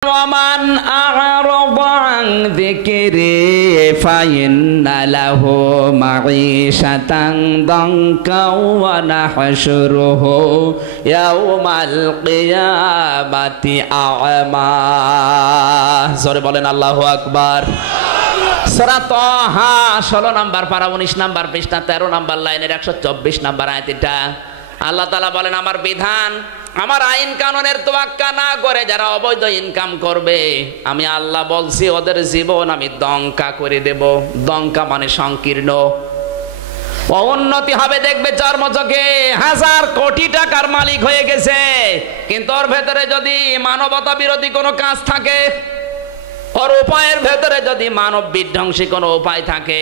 ওয়ামান আ'রাদা আন যিকরি ফাইন্না লাহু মাঈশাতান দানকা ওয়া নাহশুরুহু ইয়াওমাল কিয়ামাতি আ'মা। জোরে বলেন আল্লাহু আকবার। সূরা তাহা 16 নম্বর পারা 19 নম্বর পৃষ্ঠা 13 নম্বর লাইনের 124 নম্বর আয়াত। এটা আল্লাহ তাআলা বলেন, আমার বিধান, আমার আইন কানুনের তোয়াক্কা না করে যারা অবৈধ ইনকাম করবে, আমি আল্লাহ বলছি ওদের জীবন আমি দঙ্কা করে দেব। দঙ্কা মানে সংকীর্ণ। উন্নতি হবে দেখবে চর্মচোখে, হাজার কোটি টাকার মালিক হয়ে গেছে, কিন্তু ওর ভেতরে যদি মানবতা বিরোধী কোনো কাজ থাকে, ওর উপায়ের ভেতরে যদি মানব বিধ্বংসী কোনো উপায় থাকে,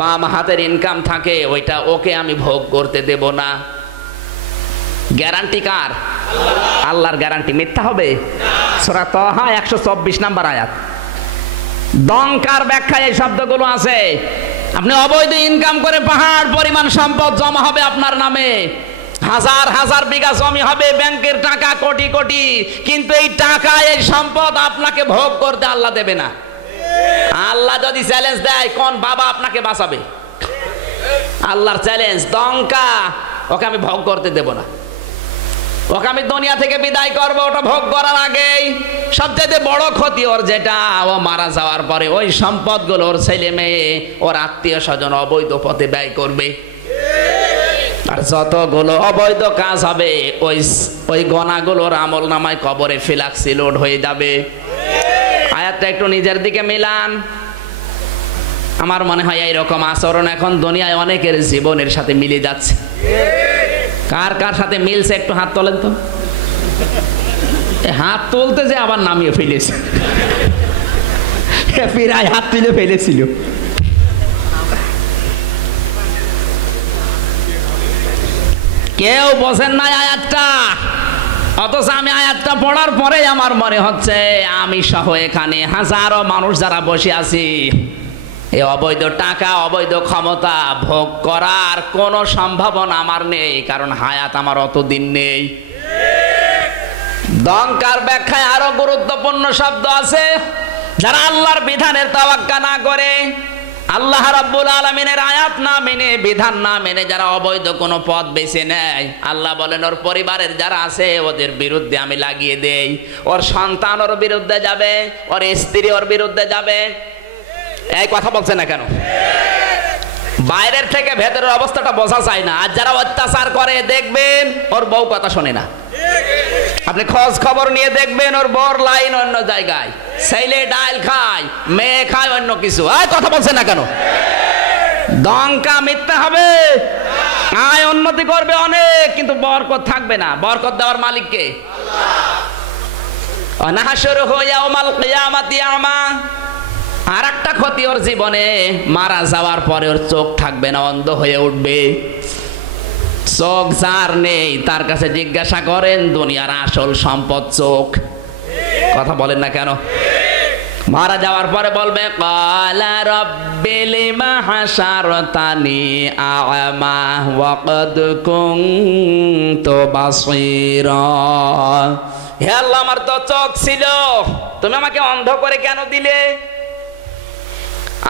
বাম হাতের ইনকাম থাকে, ওইটা ওকে আমি ভোগ করতে দেব না। গ্যারান্টি কার? আল্লাহর গ্যারান্টি। মিথ্যা হবে? সূরা তাহা 124 নম্বর আয়াত। দঙ্কার ব্যাখ্যায় এই শব্দগুলো আছে। আপনি অবৈধ ইনকাম করে পাহাড় পরিমাণ সম্পদ জমা হবে আপনার নামে, হাজার হাজার বিঘা জমি হবে, ব্যাংকের টাকা কোটি কোটি, কিন্তু এই টাকা এই সম্পদ আপনাকে ভোগ করতে আল্লাহ দেবে না। আল্লাহ যদি চ্যালেঞ্জ দেয়, কোন বাবা আপনাকে বাঁচাবে? আল্লাহর চ্যালেঞ্জ, দঙ্কা, ওকে আমি ভোগ করতে দেব না, ওকে আমি দুনিয়া থেকে বিদায় করব। ওটা ভোগ করার আগেই সবচেয়ে বড় ক্ষতি ওর যেটা, ও মারা যাওয়ার পরে ওই সম্পদগুলো ওর ছেলে মেয়ে, ওর আত্মীয় স্বজন অবৈধ পথে ব্যয় করবে। আর যতগুলো অবৈধ কাজ হবে, ওই গণাগুলোর আমল নামায় কবরে ফিলাক্সি লোড হয়ে যাবে। আয়াতটা একটু নিজের দিকে মিলান। আমার মনে হয় এইরকম আচরণ এখন দুনিয়ায় অনেকের জীবনের সাথে মিলে যাচ্ছে। কার কার সাথে মিলছে একটু হাত তোলেন তো। হাত তুলতে যে আবার নামিয়ে ফেলেছে, প্রায় হাত তুলে ফেলেছিল। কেউ বোঝেন না আয়াতটা, অথচ আমি আয়াতটা পড়ার পরে আমার মনে হচ্ছে আমি সহ এখানে হাজারো মানুষ যারা বসে আছি, এই অবৈধ টাকা অবৈধ ক্ষমতা ভোগ করার কোনো সম্ভাবনা আমার নেই, কারণ হায়াত আমার অতদিন নেই। দঙ্কার ব্যাখ্যায় আরো গুরুত্বপূর্ণ শব্দ আছে। যারা আল্লাহর বিধানের তাওয়াক্কা না করে, আল্লাহ রাব্বুল আলামিনের আয়াত না মেনে, বিধান না মেনে যারা অবৈধ কোনো পথ বেছে নেয়, আল্লাহ বলেন ওর পরিবারের যারা আছে ওদের বিরুদ্ধে আমি লাগিয়ে দেই। ওর সন্তান ওর বিরুদ্ধে যাবে, ওর স্ত্রী ওর বিরুদ্ধে যাবে। এই কথা বলছে না কেন? বাইরের থেকে ভেতরের অবস্থাটা বোঝা যায় না। আর যারা অত্যাচার করে দেখবেন ওর বউ কথা শোনে না। আপনি খোঁজ খবর নিয়ে দেখবেন ওর বর লাইন অন্য জায়গায়, ছেলে ডাল খায়, মেয়ে খায় অন্য কিছু। আর কথা বলছে না কেন? দঙ্কা মিথ্যা হবে। আয় উন্নতি করবে অনেক, কিন্তু বরকত থাকবে না। বরকত দেওয়ার মালিক কে? আল্লাহ। নাহশুরুহু ইয়াওমাল কিয়ামাতি আ'মা। আর একটা ক্ষতি ওর জীবনে, মারা যাওয়ার পরে ওর চোখ থাকবে না, অন্ধ হয়ে উঠবে। চোখ যার নেই তার কাছে জিজ্ঞাসা করেন দুনিয়ার আসল সম্পদ চোখ। কথা বলেন না কেন? মারা যাওয়ার পরে বলবে ক্বালা রাব্বি লিমা হাশারতানি আ'মা ওয়া ক্বাদ কুনতু বাসীরা। হে আল্লাহ, আমার তো চোখ ছিল, তুমি আমাকে অন্ধ করে কেন দিলে?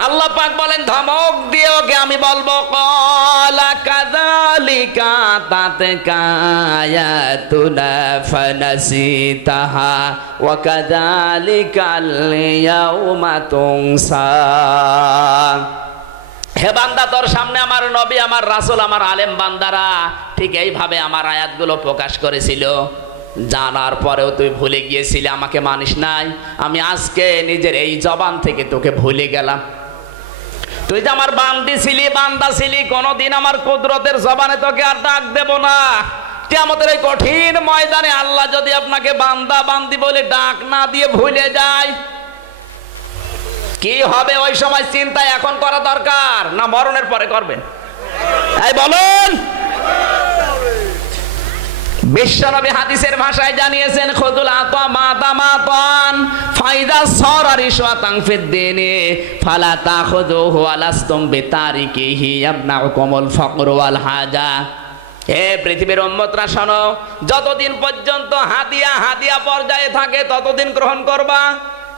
আল্লাহ পাক বলেন ধমক দিয়ে ওকে আমি বলবো ক্বালা কাযালিকা তাতকা আয়াতুনা ফানাসিতাহা ওয়া কাযালিকাল ইয়াউমা তুনসা। হে বান্দা, তোর সামনে আমার নবী, আমার রাসূল, আমার আলেম বান্দারা ঠিক এইভাবে আমার আয়াতগুলো প্রকাশ করেছিল। জানার পরেও তুই ভুলে গিয়েছিলি, আমাকে মানিস নাই। আমি আজকে নিজের এই জবান থেকে তোকে ভুলে গেলাম। তুই যে আমার বান্দি ছিলি, বান্দা ছিলি, কোনদিন আমার কুদরতের জবানে তোকে আর ডাক দেব না। কিয়ামতের এই কঠিন ময়দানে আল্লাহ যদি আপনাকে বান্দা বান্দি বলে ডাক না দিয়ে ভুলে যায়, কি হবে ওই সময় চিন্তা এখন করা দরকার, না মরণের পরে করবেন? এই বলুন। বিশ্বনবী হাদিসের ভাষায় জানিয়েছেন খুযুল আতা মাতামাতান ফাইদা সারা রিশওয়াতান ফিদ্দিনি ফালা তাখুযুহু আলাস্তুম বিতারিকিহি ইয়াবনাকুমুল ফাকর ওয়াল হাজা। হে পৃথিবীর উম্মতরা শোনো, যতদিন পর্যন্ত হাদিয়া পর্যায়ে থাকে ততদিন গ্রহণ করবা,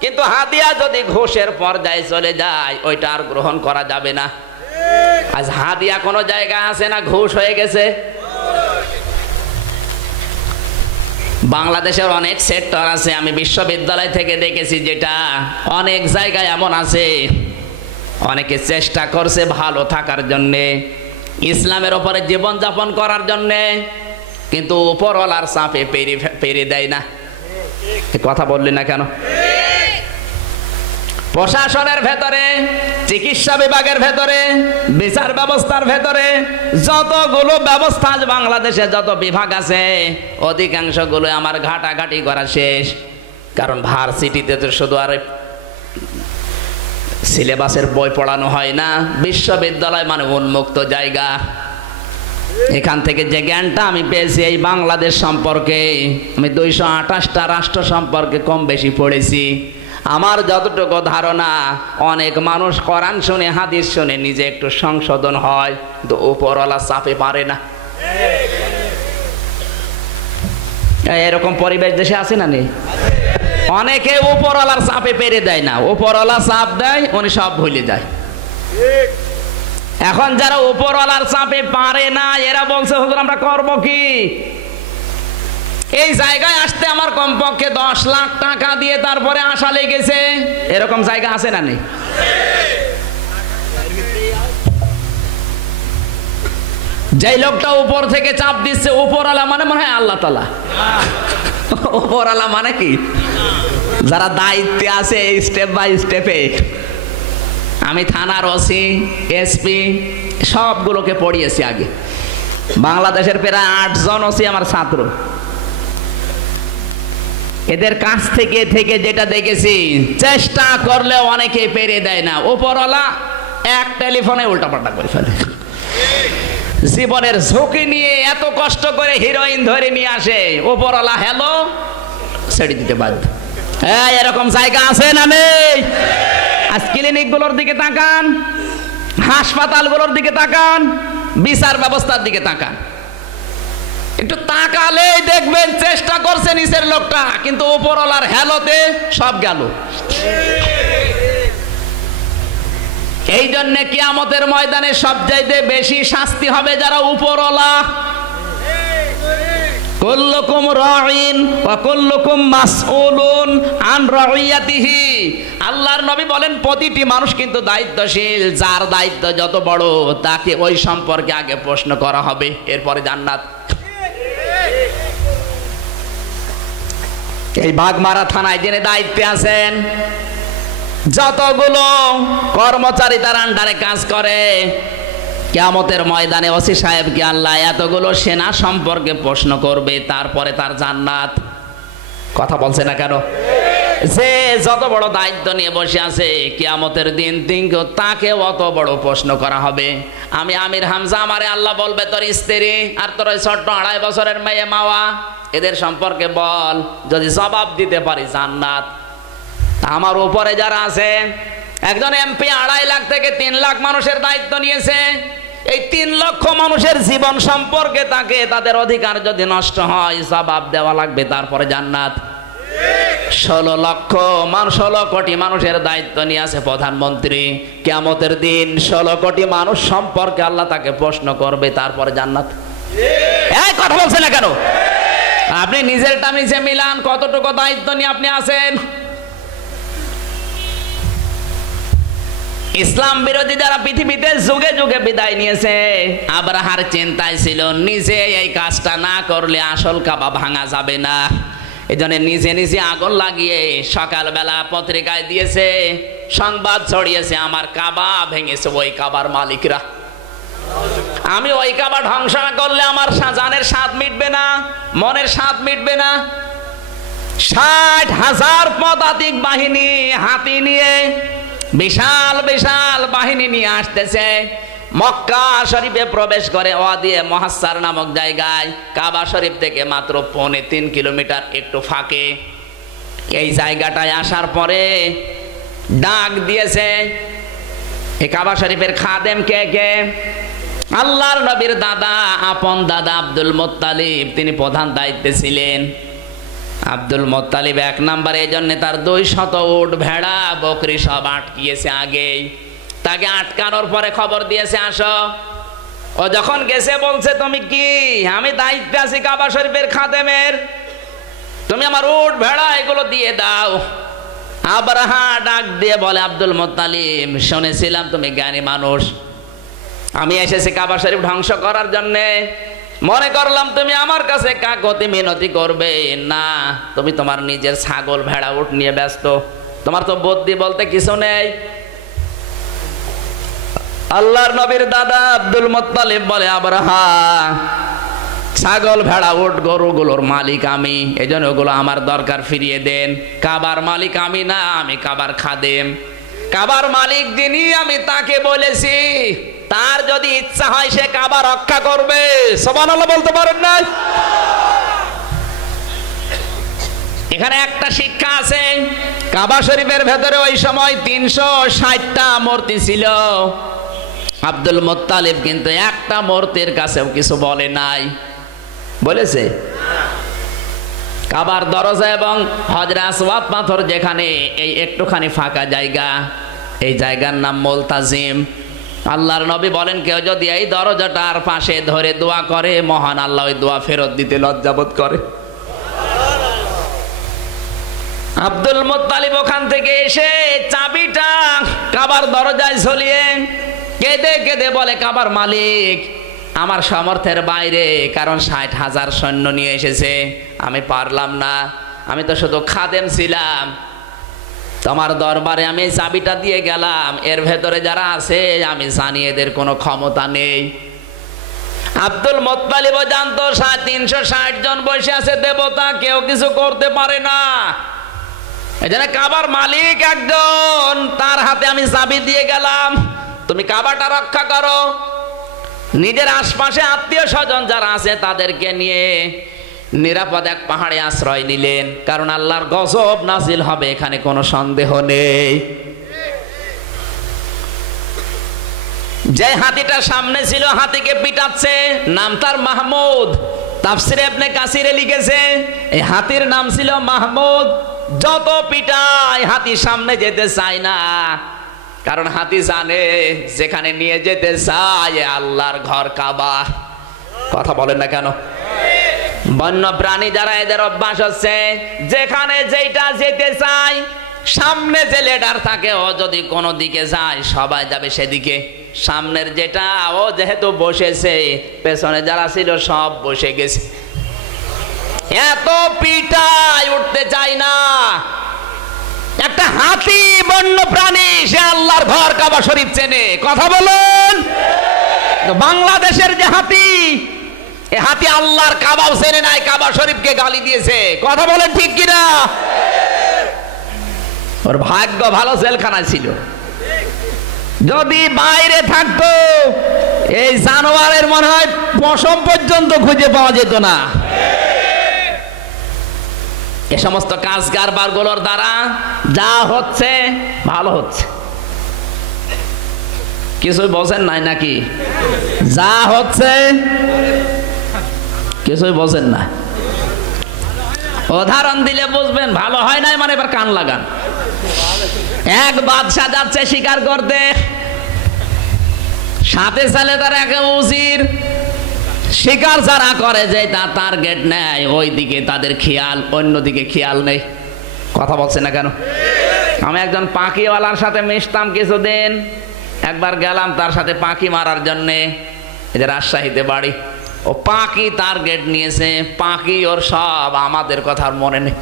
কিন্তু হাদিয়া যদি ঘুষের পর্যায়ে চলে যায় ওইটা আর গ্রহণ করা যাবে না। আজ হাদিয়া কোনো জায়গায় আছে না ঘুষ হয়ে গেছে। বাংলাদেশের অনেক সেক্টর আছে, আমি বিশ্ববিদ্যালয় থেকে দেখেছি, যেটা অনেক জায়গায় এমন আছে অনেকে চেষ্টা করছে ভালো থাকার জন্যে, ইসলামের ওপরে জীবনযাপন করার জন্যে, কিন্তু উপরওয়ালার চাপে পেরে দেয় না। কথা বললি না কেন? প্রশাসনের ভেতরে, চিকিৎসা বিভাগের ভেতরে, বিচার ব্যবস্থার ভেতরে, যতগুলো ব্যবস্থা বাংলাদেশে যত বিভাগ আছে অধিকাংশগুলো আমার ঘাটাঘাটি করা শেষ। কারণ ভার্সিটিতে তো শুধু আর সিলেবাসের বই পড়ানো হয় না, বিশ্ববিদ্যালয় মানে উন্মুক্ত জায়গা। এখান থেকে যে জ্ঞানটা আমি পেয়েছি এই বাংলাদেশ সম্পর্কে, আমি 228টা রাষ্ট্র সম্পর্কে কম বেশি পড়েছি। আমার যতটুকু ধারণা, অনেক মানুষ কোরআন শুনে হাদিস শুনে নিজে একটু সংশোধন হয়, তো উপরওয়ালা চাপে পারে না। এরকম পরিবেশ দেশে আছে না নেই? অনেকে উপরওয়ালার চাপে পেরে দেয় না, উপরওয়ালা চাপ দেয় উনি সব ভুলে যায়। এখন যারা উপরওয়ালার চাপে পারে না এরা বলছে হুজুর আমরা করব কি? এই জায়গায় আসতে আমার কমপক্ষে 10 লাখ টাকা দিয়ে তারপরে আশা লেগেছে, এরকম জায়গা আছে না নেই? যে লোকটা উপর থেকে চাপ দিচ্ছে, উপরওয়ালা মানে মনে হয় আল্লাহ তাআলা। উপরওয়ালা মানে কি? যারা দায়িত্বে আছে স্টেপ বাই স্টেপে। আমি থানার ওসি, এসপি সবগুলোকে পড়িয়েছি আগে। বাংলাদেশের প্রায় 8 জন ওসি আমার ছাত্র। এদের কাছ থেকে যেটা দেখেছি, চেষ্টা করলে অনেকে পেরে দেয় না। উপরওয়ালা এক টেলিফোনে উল্টাপাল্টা করে ফেলে। জীবনের ঝুঁকি নিয়ে এত কষ্ট করে হিরোইন ধরে নিয়ে আসে, উপরওয়ালা হ্যালো ছেড়ে দিতে বাধ্য। এরকম জায়গা আছে না নেই? আজ ক্লিনিকগুলোর দিকে তাকান, হাসপাতালগুলোর দিকে তাকান, বিচার ব্যবস্থার দিকে তাকান। একটু তাকালেই দেখবেন চেষ্টা করছে নিচের লোকটা, কিন্তু উপরওয়ালার হ্যালোতে সব গেল। এই জন্য কিয়ামতের ময়দানে সবচাইতে বেশি শাস্তি হবে যারা উপরওয়ালা। কুল্লুকুম রাঈন ওয়া কুল্লুকুম মাসউলুন আন রাইয়াতিহি। আল্লাহর নবী বলেন প্রতিটি মানুষ কিন্তু দায়িত্বশীল, যার দায়িত্ব যত বড় তাকে ওই সম্পর্কে আগে প্রশ্ন করা হবে, এরপরে জান্নাত। এই বাগমারা থানায় যিনি দায়িত্বে আছেন, যতগুলো কর্মচারী তার আন্ডারে কাজ করে, কিয়ামতের ময়দানে ওসি সাহেবকে আল্লাহ এতগুলো সেনা সম্পর্কে প্রশ্ন করবে, তারপরে তার জান্নাত। কথা বলছে না কেন? যে যত বড় দায়িত্ব নিয়ে বসে আছে কিয়ামতের দিন তাকে অত বড় প্রশ্ন করা হবে। আমি আমির হামজা, আমারে আল্লাহ বলবে তোর স্ত্রী আর তোর ওই ছোট্ট 2.5 বছরের মেয়ে মাওয়া, এদের সম্পর্কে বল, যদি জবাব দিতে পারি জান্নাত। আমার উপরে যারা আছে, একজন এমপি 2.5 লাখ থেকে 3 লাখ মানুষের দায়িত্ব নিয়েছে। এই 3 লক্ষ মানুষের জীবন সম্পর্কে তাকে তাদের অধিকার যদি নষ্ট হয় জবাব দেওয়া লাগবে, তারপরে জান্নাত। 16 কোটি মানুষের দায়িত্ব নিয়ে আছে প্রধানমন্ত্রী। কিয়ামতের দিন 16 কোটি মানুষ সম্পর্কে আল্লাহ তাকে প্রশ্ন করবে, তারপরে জান্নাত। এই কথা বলছে না কেন? আপনি নিজেরটা নিজে মিলান, কতটুকু দায়িত্ব নিয়ে আপনি আছেন। ইসলাম বিরোধী যারা পৃথিবীতে যুগে যুগে বিদায় নিয়েছে, আব্রাহার চিন্তায় ছিল নিজে এই কাজটা না করলে আসল কাবা ভাঙা যাবে না। এজন্য নিজে নিজে আগুন লাগিয়ে সকালবেলা পত্রিকায় দিয়েছে, সংবাদ ছড়িয়েছে, আমার কাবা ভেঙেছে ওই কাবার মালিকরা। আমি ওই কাবা ধ্বংস না করলে আমার জানের স্বাদ মিটবে না, মনের স্বাদ মিটবে না। 60,000 পদাতিক বাহিনী হাতি নিয়ে, বিশাল বিশাল বাহিনী নিয়ে আসতেছে। মক্কা শরীফে প্রবেশ করে ওয়াদি মুহাসসার নামক জায়গায়, কাবা শরীফ থেকে মাত্র 3.5 কিলোমিটার একটু ফাঁকে। এই জায়গাটায় আসার পরে ডাক দিয়েছে, এই কাবা শরীফের খাদেম কে কে? আল্লাহর নবীর দাদা, আপন দাদা আব্দুল মুত্তালিব, তিনি প্রধান দায়িত্বে ছিলেন। আব্দুল মুত্তালিব 1 নম্বর, এই জন্য তার 200 উট, ভেড়া, বকরি সব আটকিয়েছে আগেই। তাকে আটকানোর পরে খবর দিয়েছে আসো। ও যখন গেছে বলছে তুমি কি? আমি দায়িত্বে আছি কাবা শরীফের খাদেমের, তুমি আমার উট ভেড়া এগুলো দিয়ে দাও। আবরাহা ডাক দিয়ে বলে, আব্দুল মুত্তালিব শুনেছিলাম তুমি জ্ঞানী মানুষ, আমি এসেছি কাবা শরীফ ধ্বংস করার জন্য, মনে করলাম তুমি আমার কাছে কাকতি মিনতি করবে না, তুমি তোমার নিজের ছাগল ভেড়া উট নিয়ে ব্যস্ত, তোমার তো বুদ্ধি বলতে কিছু নেই। আল্লাহর নবীর দাদা আব্দুল মুত্তালিব বলে, আবরাহা ছাগল ভেড়া উট গরুগুলোর মালিক আমি, এজন্য ওগুলো আমার দরকার ফিরিয়ে দেন। কাবার মালিক আমি না, আমি কাবার খাদেম। কাবার মালিক যিনি আমি তাকে বলেছি, তার যদি ইচ্ছা হয় সে কাবা রক্ষা করবে। সুবহানাল্লাহ বলতে পারেন না? এখানে একটা শিক্ষা আছে, কাবা শরীফের ভেতরে ওই সময় 360টা মূর্তি ছিল। আব্দুল মুত্তালিব কিন্তু একটা মূর্তির কাছেও কিছু বলে নাই। বলেছে? কাবার দরজা এবং হজরে আসওয়াদ পাথর যেখানে এই একটুখানি ফাঁকা জায়গা, এই জায়গার নাম মুলতাজিম। আল্লাহর নবী বলেন, কেউ যদি এই দরজাটার পাশে ধরে দোয়া করে, মহান আল্লাহ ওই দোয়া ফেরত দিতে লজ্জাবোধ করে। আব্দুল মুত্তালিব ওখান থেকে এসে চাবিটা কাবার দরজায় ঝুলিয়ে কেঁদে কেঁদে বলে, কাবার মালিক আমার সামর্থ্যের বাইরে, কারণ 60,000 সৈন্য নিয়ে এসেছে, আমি পারলাম না, আমি তো শুধু খাদেম ছিলাম, তোমার দরবারে আমি চাবিটা দিয়ে গেলাম, এর ভেতরে যারা আছে আমি জানি এদের কোনো ক্ষমতা নেই। আব্দুল মুত্তালিব জানতো 360 জন বসে আছে দেবতা, কেউ কিছু করতে পারে না, এজন্য কাবার মালিক একজন, তার হাতে আমি চাবি দিয়ে গেলাম, তুমি কাবাটা রক্ষা করো। নিজের আশপাশে আত্মীয় স্বজন যারা আছে তাদেরকে নিয়ে নিরাপদ এক পাহাড়ে আশ্রয় নিলেন, কারণ আল্লাহর গজব নাজিল হবে এখানে কোনো সন্দেহ নেই। যে হাতিটা সামনে ছিল হাতিকে পিটাচ্ছে, নাম তার মাহমুদ। তাফসিরে ইবনে কাসিরে লিখেছে এই হাতির নাম ছিল মাহমুদ। যত পিটায় হাতি সামনে যেতে চায় না, কারণ হাতি জানে যেখানে নিয়ে যেতে চায় আল্লাহর ঘর কাবা। কথা বলেন না কেন? বন্য প্রাণী যারা, এদের অভ্যাস হচ্ছে যেখানে যেটা যেতে চায়, সামনে যে লিডার থাকে ও যদি কোনো দিকে যায় সবাই যাবে সেদিকে। সামনের যেটা ও যেহেতু বসেছে, পেছনে যারা ছিল সব বসে গেছে। এত পিটায় উঠতে চায় না। একটা হাতি বন্য প্রাণী, সে আল্লাহর ঘর কাবা শরীফ চেনে। কথা বলুন। বাংলাদেশের যে হাতি, এ হাতি আল্লাহর কাবাও চেনে নাই, কাবা শরীফকে গালি দিয়েছে। কথা বলেন ঠিক কিনা? ওর ভাগ্য ভালো জেলখানায় ছিল, যদি বাইরে থাকতো এই জানোয়ারের মনে হয় পশম পর্যন্ত খুঁজে পাওয়া যেত না। এ সমস্ত কাজ কারবারগুলোর দ্বারা যা হচ্ছে ভালো হচ্ছে। কিছুই বোঝেন নাই নাকি? যা হচ্ছে কিছুই বোঝেন না। উদাহরণ দিলে বুঝবেন। ভালো হয় নাই মানে এবার কান লাগান। এক বাদশা যাচ্ছে শিকার করতে, সাথে সাথে তার এক উজির। শিকার যারা করে যে তার টার্গেট নেয় ওই দিকে তাদের খেয়াল, অন্যদিকে খেয়াল নেই। কথা বলছে না কেন? আমি একজন পাখিওয়ালার সাথে মিশতাম কিছুদিন। একবার গেলাম তার সাথে পাখি মারার জন্যে, এদের রাজশাহীতে বাড়ি। ও পাখি টার্গেট নিয়েছে, পাখি ওর সব, আমাদের কথা আর মনে নেই।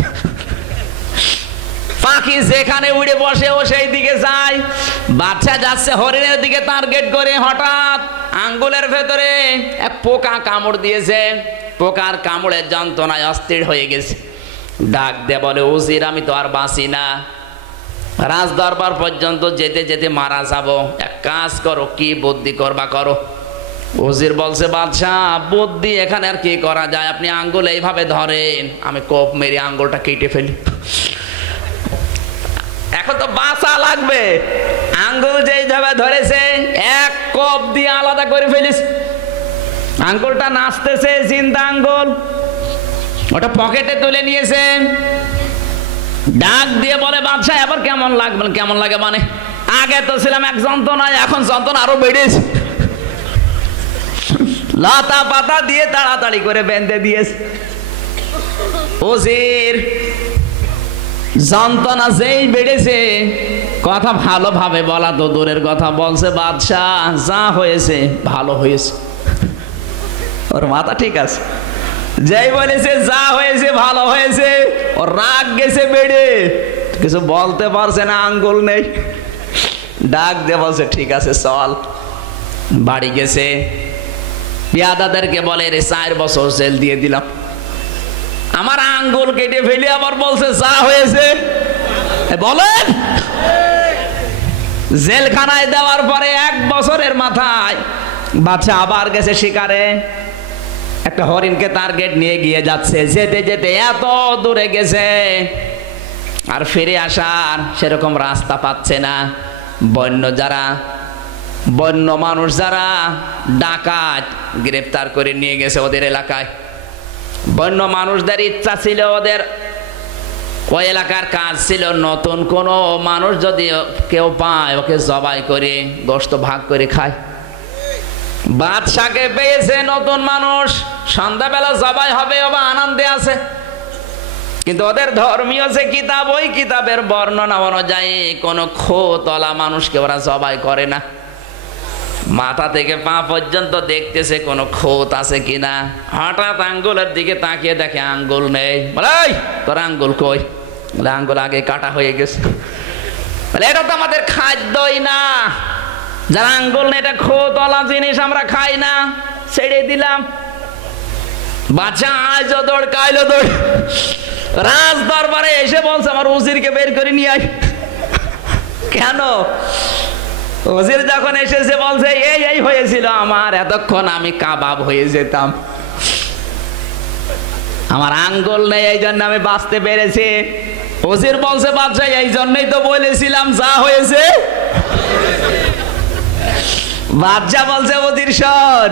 পাখি যেখানে উড়ে বসে ও সেই দিকে যায়। বাচ্চা যাচ্ছে হরিণের দিকে টার্গেট করে, হঠাৎ আঙ্গুলের ভেতরে এক পোকা কামড় দিয়েছে। পোকার কামড়ের যন্ত্রণায় অস্থির হয়ে গেছে। ডাক দে বলে, উজির আমি তো আর বাঁচি না, রাজ দরবার পর্যন্ত যেতে যেতে মারা যাব, এক কাজ করো, কি বুদ্ধি করবা করো। উজির বলছে, বাদশাহ বুদ্ধি এখানে আর কি করা যায়, আপনি আঙ্গুল এইভাবে ধরেন, আমি কোপ মেরে আঙ্গুলটা কেটে ফেলি। এখন তো বাঁচা লাগবে, আঙ্গুল যেইভাবে ধরেছে এক কোপ দিয়ে আলাদা করে ফেলিস। আঙ্গুলটা নাচতেছে, চিন্তা আঙ্গুল, ওটা পকেটে তুলে নিয়েছে। ডাক দিয়ে বলে বাদশাহ এবার কেমন লাগবে? কেমন লাগে মানে আগে তো ছিলাম এক যন্ত্রণায়, এখন যন্ত্রণা আরো বেড়েছে। লতা পাতা দিয়ে তাড়াতাড়ি করে বেঁধে দিয়েছে। ওজির যন্ত্রণা যেই বেড়েছে, কথা ভালোভাবে বলা তো দূরের কথা, বলছে বাদশাহ যা হয়েছে ভালো হয়েছে। ওর মাথা ঠিক আছে, যেই বলেছে যা হয়েছে ভালো হয়েছে, ওর রাগ গেছে বেড়ে, কিছু বলতে পারছে না, আঙ্গুল নেই। ডাক দিয়ে বলছে ঠিক আছে চল। বাড়ি গেছে, পেয়াদাদেরকে বলে রে 4 বছর জেল দিয়ে দিলাম। আমার আঙ্গুল কেটে ফেলে আবার বলছে যা হয়েছে। বলেন, জেলখানায় দেওয়ার পরে 1 বছরের মাথায় বাচ্চা আবার গেছে শিকারে। একটা হরিণকে টার্গেট নিয়ে গিয়ে যাচ্ছে, যেতে যেতে এত দূরে গেছে আর ফিরে আসার সেরকম রাস্তা পাচ্ছে না। বন্য মানুষ যারা ডাকাত গ্রেফতার করে নিয়ে গেছে ওদের এলাকায়। বন্য মানুষদের ইচ্ছা ছিল, ওদের ওই এলাকার কাজ ছিল, নতুন কোনো মানুষ যদি কেউ পায় ওকে জবাই করে গোশত ভাগ করে খায়। বাদশাকে পেয়েছে নতুন মানুষ, সন্ধ্যাবেলা জবাই হবে, ওবা আনন্দে আছে। কিন্তু ওদের ধর্মীয় যে কিতাব, ওই কিতাবের বর্ণনা অনুযায়ী কোনো খোতলা মানুষকে ওরা জবাই করে না। মাথা থেকে পা পর্যন্ত দেখতেছে কোনো খোত আছে কিনা। হঠাৎ আঙ্গুলের দিকে তাকিয়ে দেখে আঙ্গুল নেই। বলে তোর আঙ্গুল কই? বলে আঙ্গুল আগে কাটা হয়ে গেছে। বলে এটা তো আমাদের খাদ্যই না, যার আঙ্গুল নেই এটা খোতলা জিনিস আমরা খাই না, ছেড়ে দিলাম। বাচ্চা আজ দৌড় কাইলো দৌড়, রাজ দরবারে এসে বলছে আমার উজিরকে বের করে নিয়ে আয়। কেন? ওজির যখন এসেছে বলছে এই হয়েছিল আমার, এতক্ষণ আমি কাবাব হয়ে যেতাম, আমার আঙ্গুল নেই এই জন্য আমি বাঁচতে পেরেছি। ওজির বলছে বাদশাহ এই জন্যই তো বলেছিলাম যা হয়েছে। বাদশাহ বলছে ওজির শোন,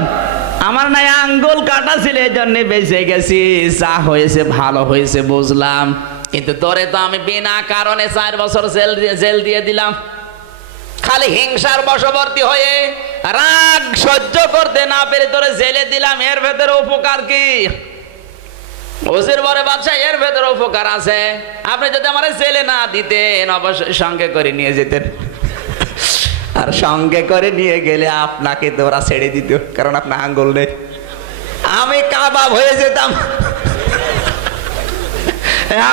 আমার নাই আঙ্গুল কাটা ছিল এই জন্য বেঁচে গেছি, যা হয়েছে ভালো হয়েছে বুঝলাম, কিন্তু তোরে তো আমি বিনা কারণে 4 বছর জেল দিয়ে দিলাম। খালি হিংসার বশবর্তী হয়ে রাগ সহ্য করতে না পেরে তোরে জেলে দিলাম, এর ভেতরে উপকার কি? ওজির বলে বাদশাহ এর ভেতরে উপকার আছে, আপনি যদি আমার জেলে না দিতেন অবশ্যই সঙ্গে করে নিয়ে যেতেন, আর সঙ্গে করে নিয়ে গেলে আপনাকে তো ওরা ছেড়ে দিত, কারণ আপনার আঙ্গুল নেই, আমি কাবাব হয়ে যেতাম।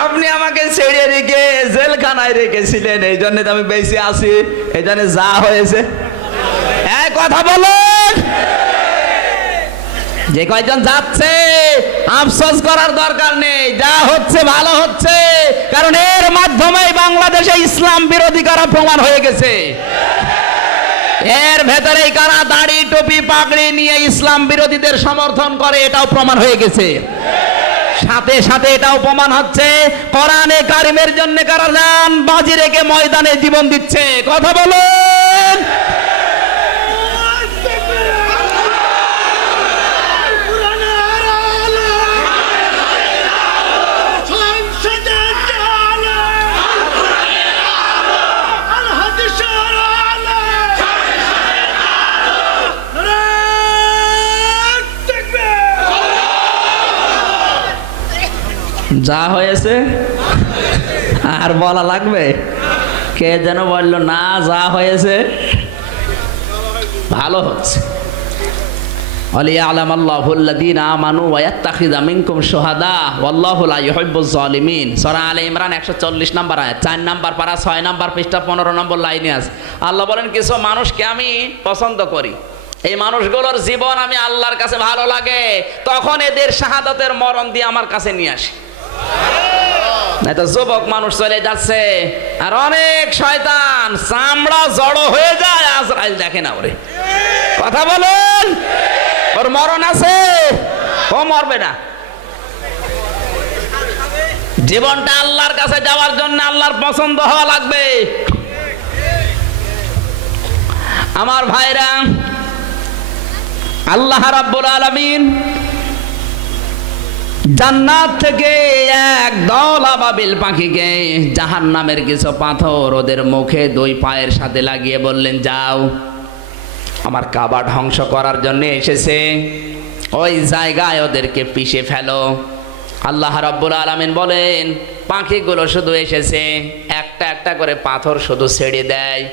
আপনি আমাকে ছেড়ে রেখে জেলখানায় রেখেছিলেন, এই জন্য আমি বেঁচে আছি, এই জন্য যা হয়েছে। এক কথা বলুন, যে কয়জন যাচ্ছে আফসোস করার দরকার নেই, যা হচ্ছে ভালো হচ্ছে, কারণ এর মাধ্যমে বাংলাদেশে ইসলাম বিরোধী করা প্রমাণ হয়ে গেছে। এর ভেতরে কারা দাড়ি টুপি পাগড়ি নিয়ে ইসলাম বিরোধীদের সমর্থন করে এটাও প্রমাণ হয়ে গেছে। সাথে সাথে এটাও প্রমাণ হচ্ছে কোরআনে কারিমের জন্য কারা জান বাজি রেখে ময়দানে জীবন দিচ্ছে। কথা বলুন। যা হয়েছে আর বলা লাগবে? কে যেন বলল না যা হয়েছে ভালো হচ্ছে। আল্লাহ আমানু ওয়া ইয়াত্তাখিযা মিনকুম শুহাদা ওয়াল্লাহু লা ইউহিব্বুজ জালিমিন। সূরা আলে ইমরান 140 নম্বর আয়াত, 4 নম্বর পারা 6 নম্বর পৃষ্ঠা 15 নম্বর লাইনে আছে। আল্লাহ বলেন কিছু মানুষকে আমি পছন্দ করি, এই মানুষগুলোর জীবন আমি আল্লাহর কাছে ভালো লাগে, তখন এদের শাহাদাতের মরণ দিয়ে আমার কাছে নিয়ে আসি। তো যুবক মানুষ চলে যাচ্ছে আর অনেক শয়তান চামড়া জড়ো হয়ে যায়, আজরাইল দেখে না ওরে। কথা বলুন, ওর মরণ আছে, ও মরবে না। জীবনটা আল্লাহর কাছে যাওয়ার জন্য আল্লাহর পছন্দ হওয়া লাগবে। আমার ভাইরা, আল্লাহ রাব্বুল আলামিন জান্নাত থেকে এক দল আবাবিল পাখিকে জাহান্নামের কিছু পাথর ওদের মুখে দুই পায়ের সাথে লাগিয়ে বললেন, যাও, আমার কাবা ধ্বংস করার জন্য এসেছে, ওই জায়গায় ওদেরকে পিষে ফেলো। আল্লাহ রাব্বুল আলামিন বলেন, পাখিগুলো শুধু এসেছে, একটা একটা করে পাথর শুধু ছেড়ে দেয়।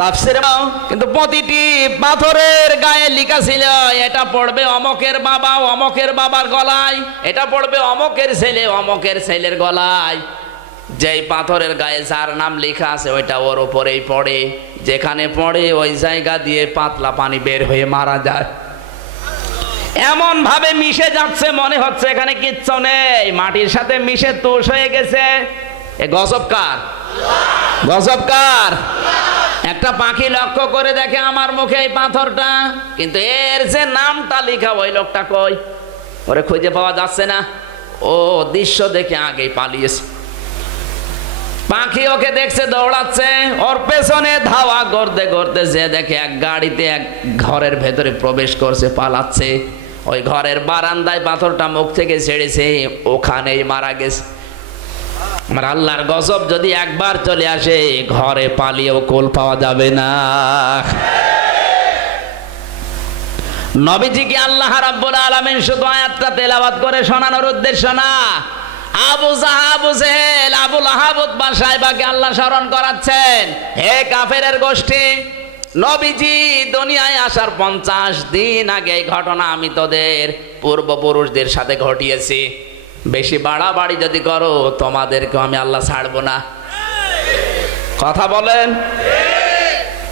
তাফসীরে কিন্তু প্রতিটি পাথরের গায়ে লেখা ছিল, এটা পড়বে অমকের বাবা অমকের বাবার গলায়, এটা পড়বে অমকের ছেলে অমকের ছেলের গলায়। যেই পাথরের গায়ে যার নাম লেখা আছে ওইটা ওর উপরেই পড়ে, যেখানে পড়ে ওই জায়গা দিয়ে পাতলা পানি বের হয়ে মারা যায়। এমন ভাবে মিশে যাচ্ছে মনে হচ্ছে এখানে কিচ্ছু নেই, মাটির সাথে মিশে তুষ হয়ে গেছে। এ গজব কার? গজব কার? একটা পাখি লক্ষ্য করে দেখে আমার মুখে এই পাথরটা, কিন্তু এর যে নামটা লেখা ওই লোকটা কই, ওরে খুঁজে পাওয়া যাচ্ছে না। ও দৃশ্য দেখে আগেই পালিয়েছে। পাখি ওকে দেখছে দৌড়াচ্ছে, ওর পেছনে ধাওয়া করতে করতে যে দেখে এক গাড়িতে এক ঘরের ভেতরে প্রবেশ করছে, পালাচ্ছে। ওই ঘরের বারান্দায় পাথরটা মুখ থেকে ছেড়েছে, ওখানেই মারা গেছে। আমার আল্লাহর গজব যদি একবার চলে আসে, ঘরে পালিয়েও কোল পাওয়া যাবে না। নবীজিকে আল্লাহ রাব্বুল আলামিন শুধু আয়াতটা তেলাওয়াত করে শোনানোর উদ্দেশ্য না, আবু জেহেল আবু লাহাব উতবা সাহেবাকে আল্লাহ স্মরণ করাচ্ছেন, হে কাফেরের গোষ্ঠী, নবীজি দুনিয়ায় আসার 50 দিন আগে এই ঘটনা আমি তোদের পূর্বপুরুষদের সাথে ঘটিয়েছি। বেশি বাড়াবাড়ি যদি করো তোমাদেরকে আমি আল্লাহ ছাড়বো না। কথা বলেন?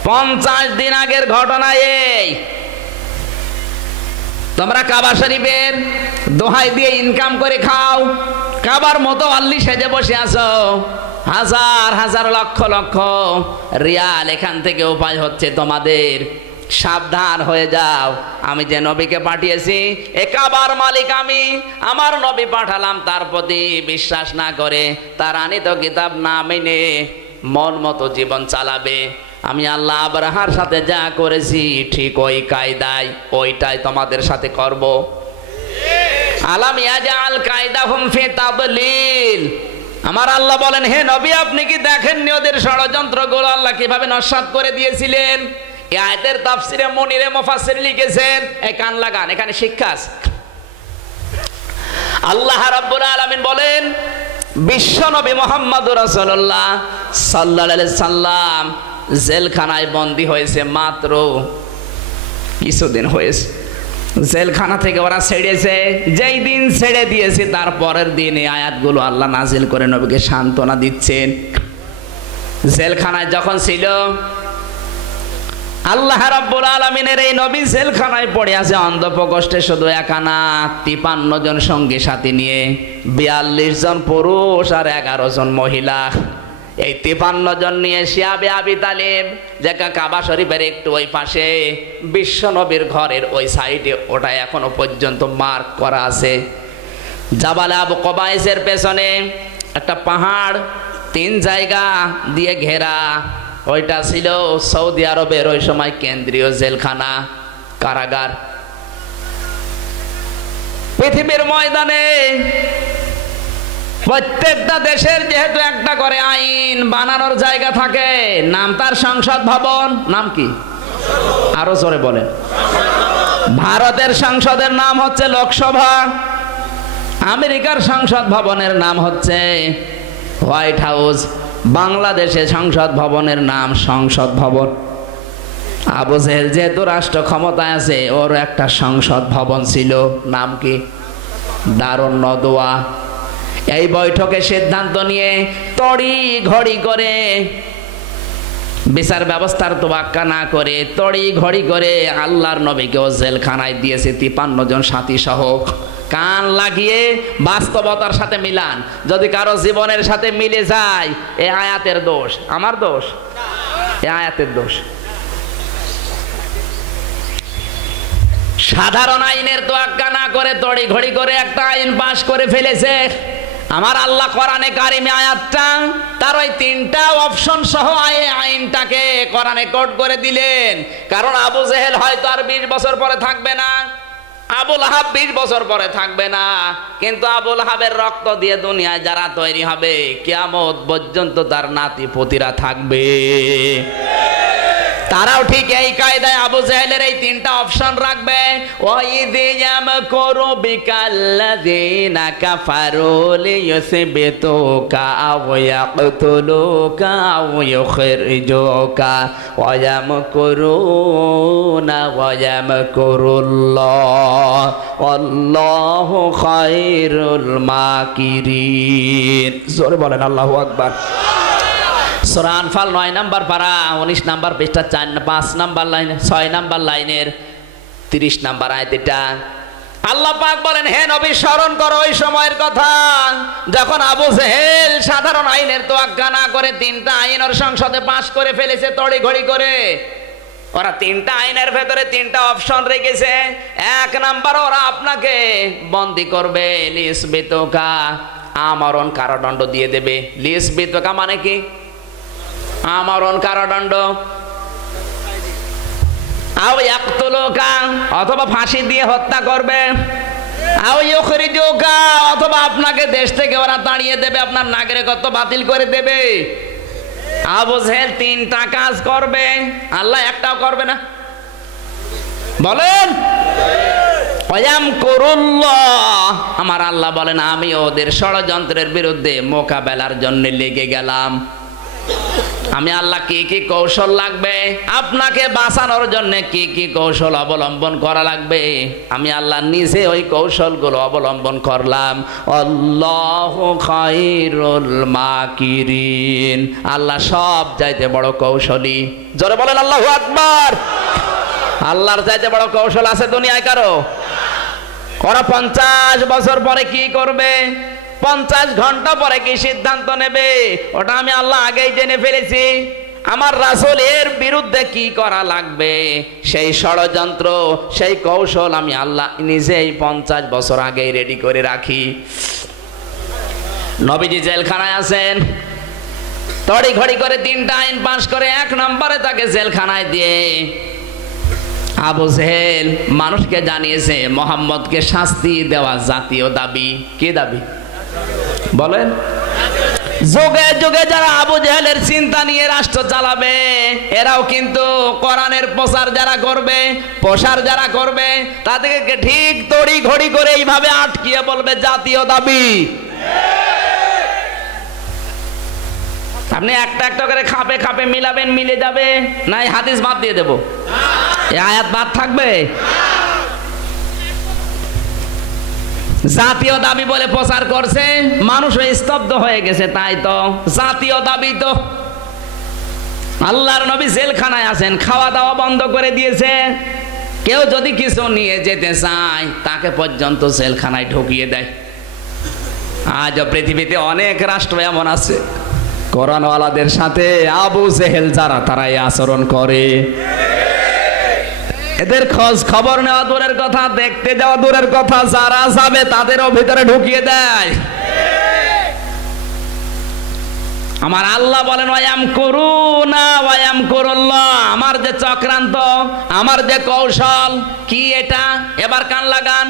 50 দিন আগের ঘটনা এই। তোমরা কাবা শরীফের দোহাই দিয়ে ইনকাম করে খাও, কাবার মতো আল্লি সেজে বসে আছো, হাজার হাজার লক্ষ লক্ষ রিয়াল এখান থেকে উপায় হচ্ছে তোমাদের। সাবধান হয়ে যাও, আমি যে নবীকে পাঠিয়েছি এ কাবার মালিক আমি, আমার নবী পাঠালাম, তার প্রতি বিশ্বাস না করে তার আনিত কিতাব না মেনে মন মতো জীবন চালাবে। আমি আল্লাহ আব্রাহার সাথে যা করেছি ঠিক ওই কায়দায় ওইটাই তোমাদের সাথে করব। আলাম ইয়াজআল কায়দাহুম ফি তাদলিল। আমার আল্লাহ বলেন, হে নবী আপনি কি দেখেননি ওদের ষড়যন্ত্রগুলো আল্লাহ কিভাবে নস্যাৎ করে দিয়েছিলেন? এই আয়াতের তাফসিরে মুনিরে মুফাসসির লিখেছেন, এই কান লাগান, এখানে শিক্ষা আছে। আল্লাহ রাব্বুল আলামিন বলেন, বিশ্ব নবী মুহাম্মদুর রাসূলুল্লাহ সাল্লাল্লাহু আলাইহি সাল্লাম জেলখানায় বন্দী হয়েছে, মাত্র কিছুদিন হয়েছে। জেলখানা থেকে ওরা ছেড়েছে, যেই দিন ছেড়ে দিয়েছে তার পরের দিন এই আয়াতগুলো আল্লাহ নাজিল করে নবীকে সান্ত্বনা দিচ্ছেন। জেলখানায় যখন ছিল, আল্লাহ রাব্বুল আলামিনের এই নবী জেলখানায় পড়ে আছে অন্ধপ্রকোষ্ঠে, শুধু একা না, 53 জন সঙ্গী সাথী নিয়ে, 42 জন পুরুষ আর 11 জন মহিলা। এই 53 জন নিয়ে শিয়াবে আবি তালিব, যেটা কাবা শরীফের একটু ওই পাশে, বিশ্ব নবীর ঘরের ওই সাইডে, ওটা এখনো পর্যন্ত মার্ক করা আছে। জাবালে আবু কবাইসের পেছনে একটা পাহাড় 3 জায়গা দিয়ে ঘেরা, ওইটা ছিল সৌদি আরবের ওই সময় কেন্দ্রীয় জেলখানা, কারাগার। পৃথিবীর ময়দানে প্রত্যেকটা দেশের যেহেতু একটা করে আইন বানানোর জায়গা থাকে, নাম তার সংসদ ভবন। নাম কি? আরো জোরে বলে। ভারতের সংসদের নাম হচ্ছে লোকসভা, আমেরিকার সংসদ ভবনের নাম হচ্ছে হোয়াইট হাউস, বাংলাদেশের সংসদ ভবনের নাম সংসদ ভবন। আবু জেহেল যেহেতু রাষ্ট্র ক্ষমতায় আছে, ওর একটা সংসদ ভবন ছিল, নাম কি? দারুন নদওয়া। এই বৈঠকে সিদ্ধান্ত নিয়ে তড়ি ঘড়ি করে, বিচার ব্যবস্থার তোয়াক্কা না করে তড়ি ঘড়ি করে আল্লাহর নবীকেও জেলখানায় দিয়েছে 53 জন সাথী সহ। কান লাগিয়ে বাস্তবতার সাথে মিলান, যদি কারো জীবনের সাথে মিলে যায় এই আয়াতের দোষ, আমার দোষ, এই আয়াতের দোষ। সাধারণ আইনের তোয়াক্কা না করে তড়ি ঘড়ি করে একটা আইন পাশ করে ফেলেছে। আমার আল্লাহ কোরআনে কারিমে আয়াতটা তার ওই তিনটা অপশন সহ আইনটাকে কোরআনে কোট করে দিলেন। কারণ আবু জেহেল হয়তো আর 20 বছর পরে থাকবে না, আবুল আহাব 20 বছর পরে থাকবে না, কিন্তু আবুল আহাবের রক্ত দিয়ে দুনিয়ায় যারা তৈরি হবে কিয়ামত পর্যন্ত তার নাতি পুতিরা থাকবে। তারাও ঠিক এই কায়দায় আবু জেহেলের এই তিনটা অপশন রাখবে। ওয়াইযি ইয়ামকুরু বিকাল্লাযিনা কাফারু লিয়ুসবিতুকা আও ইয়াকতুলুকা আও ইউখরিজুকা ওয়া ইয়ামকুরুনা ওয়া ইয়ামকুরুল্লাহ আল্লাহু খায়রুল মাকিরিন। জোরে বলেন আল্লাহু আকবার। সূরা আনফাল 9 নম্বর পারা 19 নম্বর পৃষ্ঠা 5 নম্বর লাইন 6 নম্বর লাইনের 30 নম্বর আয়াত। এটা আল্লাহ পাক বলেন, হে নবী স্মরণ করো ওই সময়ের কথা যখন আবু জেহেল সাধারণ আইনের তোয়াক্কা না করে তিনটা আইন ওর সংসদে পাশ করে ফেলেছে তড়ি ঘড়ি করে। ওরা তিনটা আইনের ভেতরে তিনটা অপশন রেখেছে। 1 নাম্বার, ওরা আপনাকে বন্দী করবে, লিসবিতুকা আমরণ কারাদণ্ড দিয়ে দেবে। লিসবিতুকা মানে কি? আমরণ কারাদণ্ড। আও ইয়াকতুলুকা অথবা ফাঁসি দিয়ে হত্যা করবে, আও ইউখরিজুকা অথবা আপনাকে দেশ থেকে ওরা তাড়িয়ে দেবে, আপনার নাগরিকত্ব বাতিল করে দেবে। আবু জেহেল তিনটা কাজ করবে, আল্লাহ একটাও করবে না। বলেন ওয়ায়ামকুরুল্লাহ, আমার আল্লাহ বলেন আমি ওদের ষড়যন্ত্রের বিরুদ্ধে মোকাবেলার জন্য লেগে গেলাম। আমি আল্লাহ কি কি কৌশল লাগবে আপনাকে বাঁচানোর জন্য, কি কি কৌশল অবলম্বন করা লাগবে, আমি আল্লাহ নিজে ওই কৌশলগুলো অবলম্বন করলাম। আল্লাহু খায়রুল মাকিরিন, আল্লাহ সব চাইতে বড় কৌশলী। জোরে বলেন আল্লাহু আকবার। আল্লাহর চাইতে বড় কৌশল আছে দুনিয়ায় কারো? ওরা 50 বছর পরে কি করবে, 50 ঘন্টা পরে কি সিদ্ধান্ত নেবে, ওটা আমি আল্লাহ আগেই জেনে ফেলেছি। আমার রাসূল এর বিরুদ্ধে কি করা লাগবে সেই ষড়যন্ত্র, সেই কৌশল আমি আল্লাহ নিজেই 50 বছর আগেই রেডি করে রাখি। নবীজি জেলখানায় আছেন, তড়ি ঘড়ি করে তিনটা আইন পাশ করে 1 নম্বরে তাকে জেলখানায় দিয়ে আবু জেহেল মানুষকে জানিয়েছে মুহাম্মদকে শাস্তি দেওয়া জাতীয় দাবি। কি দাবি বলেন? যুগে যুগে যারা আবু জেহেলের চিন্তা নিয়ে রাষ্ট্র চালাবে, এরাও কিন্তু কোরআনের প্রচার যারা করবে, প্রসার যারা করবে, তাদেরকে ঠিক তড়ি ঘড়ি করে এইভাবে আটকিয়ে বলবে জাতীয় দাবি। আপনি একটা একটা করে খাপে খাপে মিলাবেন, মিলে যাবে, নাই হাদিস বাদ দিয়ে দেব, এই আয়াত বাদ থাকবে। জাতীয় দাবি বলে প্রচার করছে, মানুষ স্তব্ধ হয়ে গেছে। তাই তো জাতীয় দাবি, তো আল্লাহর নবী জেলখানায় আছেন, খাওয়া দাওয়া বন্ধ করে দিয়েছে। কেউ যদি কিছু নিয়ে যেতে চায় তাকে পর্যন্ত জেলখানায় ঢুকিয়ে দেয়। আজ পৃথিবীতে অনেক রাষ্ট্র এমন আছে কোরআনওয়ালাদের সাথে আবু জেহেল যারা, তারা এই আচরণ করে। এদের খোঁজ খবর নেওয়া দূরের কথা, দেখতে যাওয়া দূরের কথা, যারা যাবে তাদেরও ভিতরে ঢুকিয়ে দেয়। আমার আল্লাহ বলেন ওয়ায়ামকুরুনা ওয়ায়ামকুরুল্লাহ, আমার যে চক্রান্ত, আমার যে কৌশল, কি এটা? এবার কান লাগান।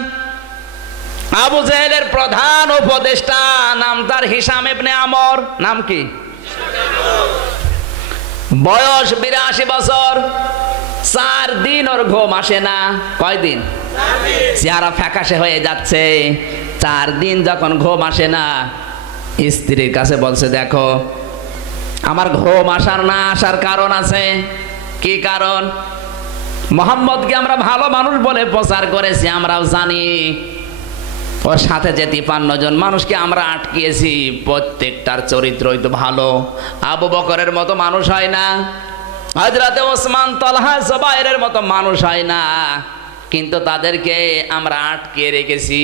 আবু জেহেলের প্রধান উপদেষ্টা নাম তার হিশাম ইবনে আমর। নাম কি? বয়স 82 বছর। 4 দিন ওর ঘুম আসে না। কয়দিন? চেহারা ফ্যাকাশে হয়ে যাচ্ছে। 4 দিন যখন ঘুম আসে না, স্ত্রীর কাছে বলছে দেখো আমার ঘুম আসার না আসার কারণ আছে। কি কারণ? মুহাম্মদকে আমরা ভালো মানুষ বলে প্রচার করেছি, আমরাও জানি। ওর সাথে যে 53 জন মানুষকে আমরা আটকিয়েছি, প্রত্যেকটার চরিত্রই তো ভালো। আবু বকরের মতো মানুষ হয় না, হযরতে ওসমান, তালহা, জুবাইরের মতো মানুষ হয় না, কিন্তু তাদেরকে আমরা আটকে রেখেছি।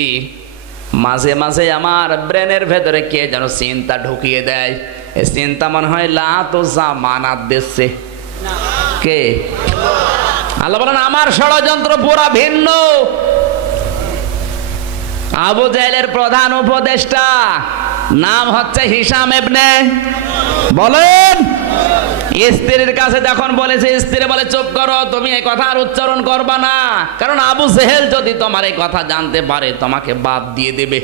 মাঝে মাঝে আমার ব্রেনের ভেতরে কে যেন চিন্তা ঢুকিয়ে দেয়। এই চিন্তা মনে হয় লা তো জামানাত দিচ্ছে। কে? আল্লাহ বলেন আমার ষড়যন্ত্র পুরা ভিন্ন। আবু জেহেলের প্রধান উপদেষ্টা নাম হচ্ছে হিশাম ইবনে, বলেন। স্ত্রীর কাছে যখন বলেছে, স্ত্রী বলে চুপ করো, তুমি এই কথা আর উচ্চারণ করবা না, কারণ আবু জেহেল যদি তোমার এই কথা জানতে পারে তোমাকে বাদ দিয়ে দেবে।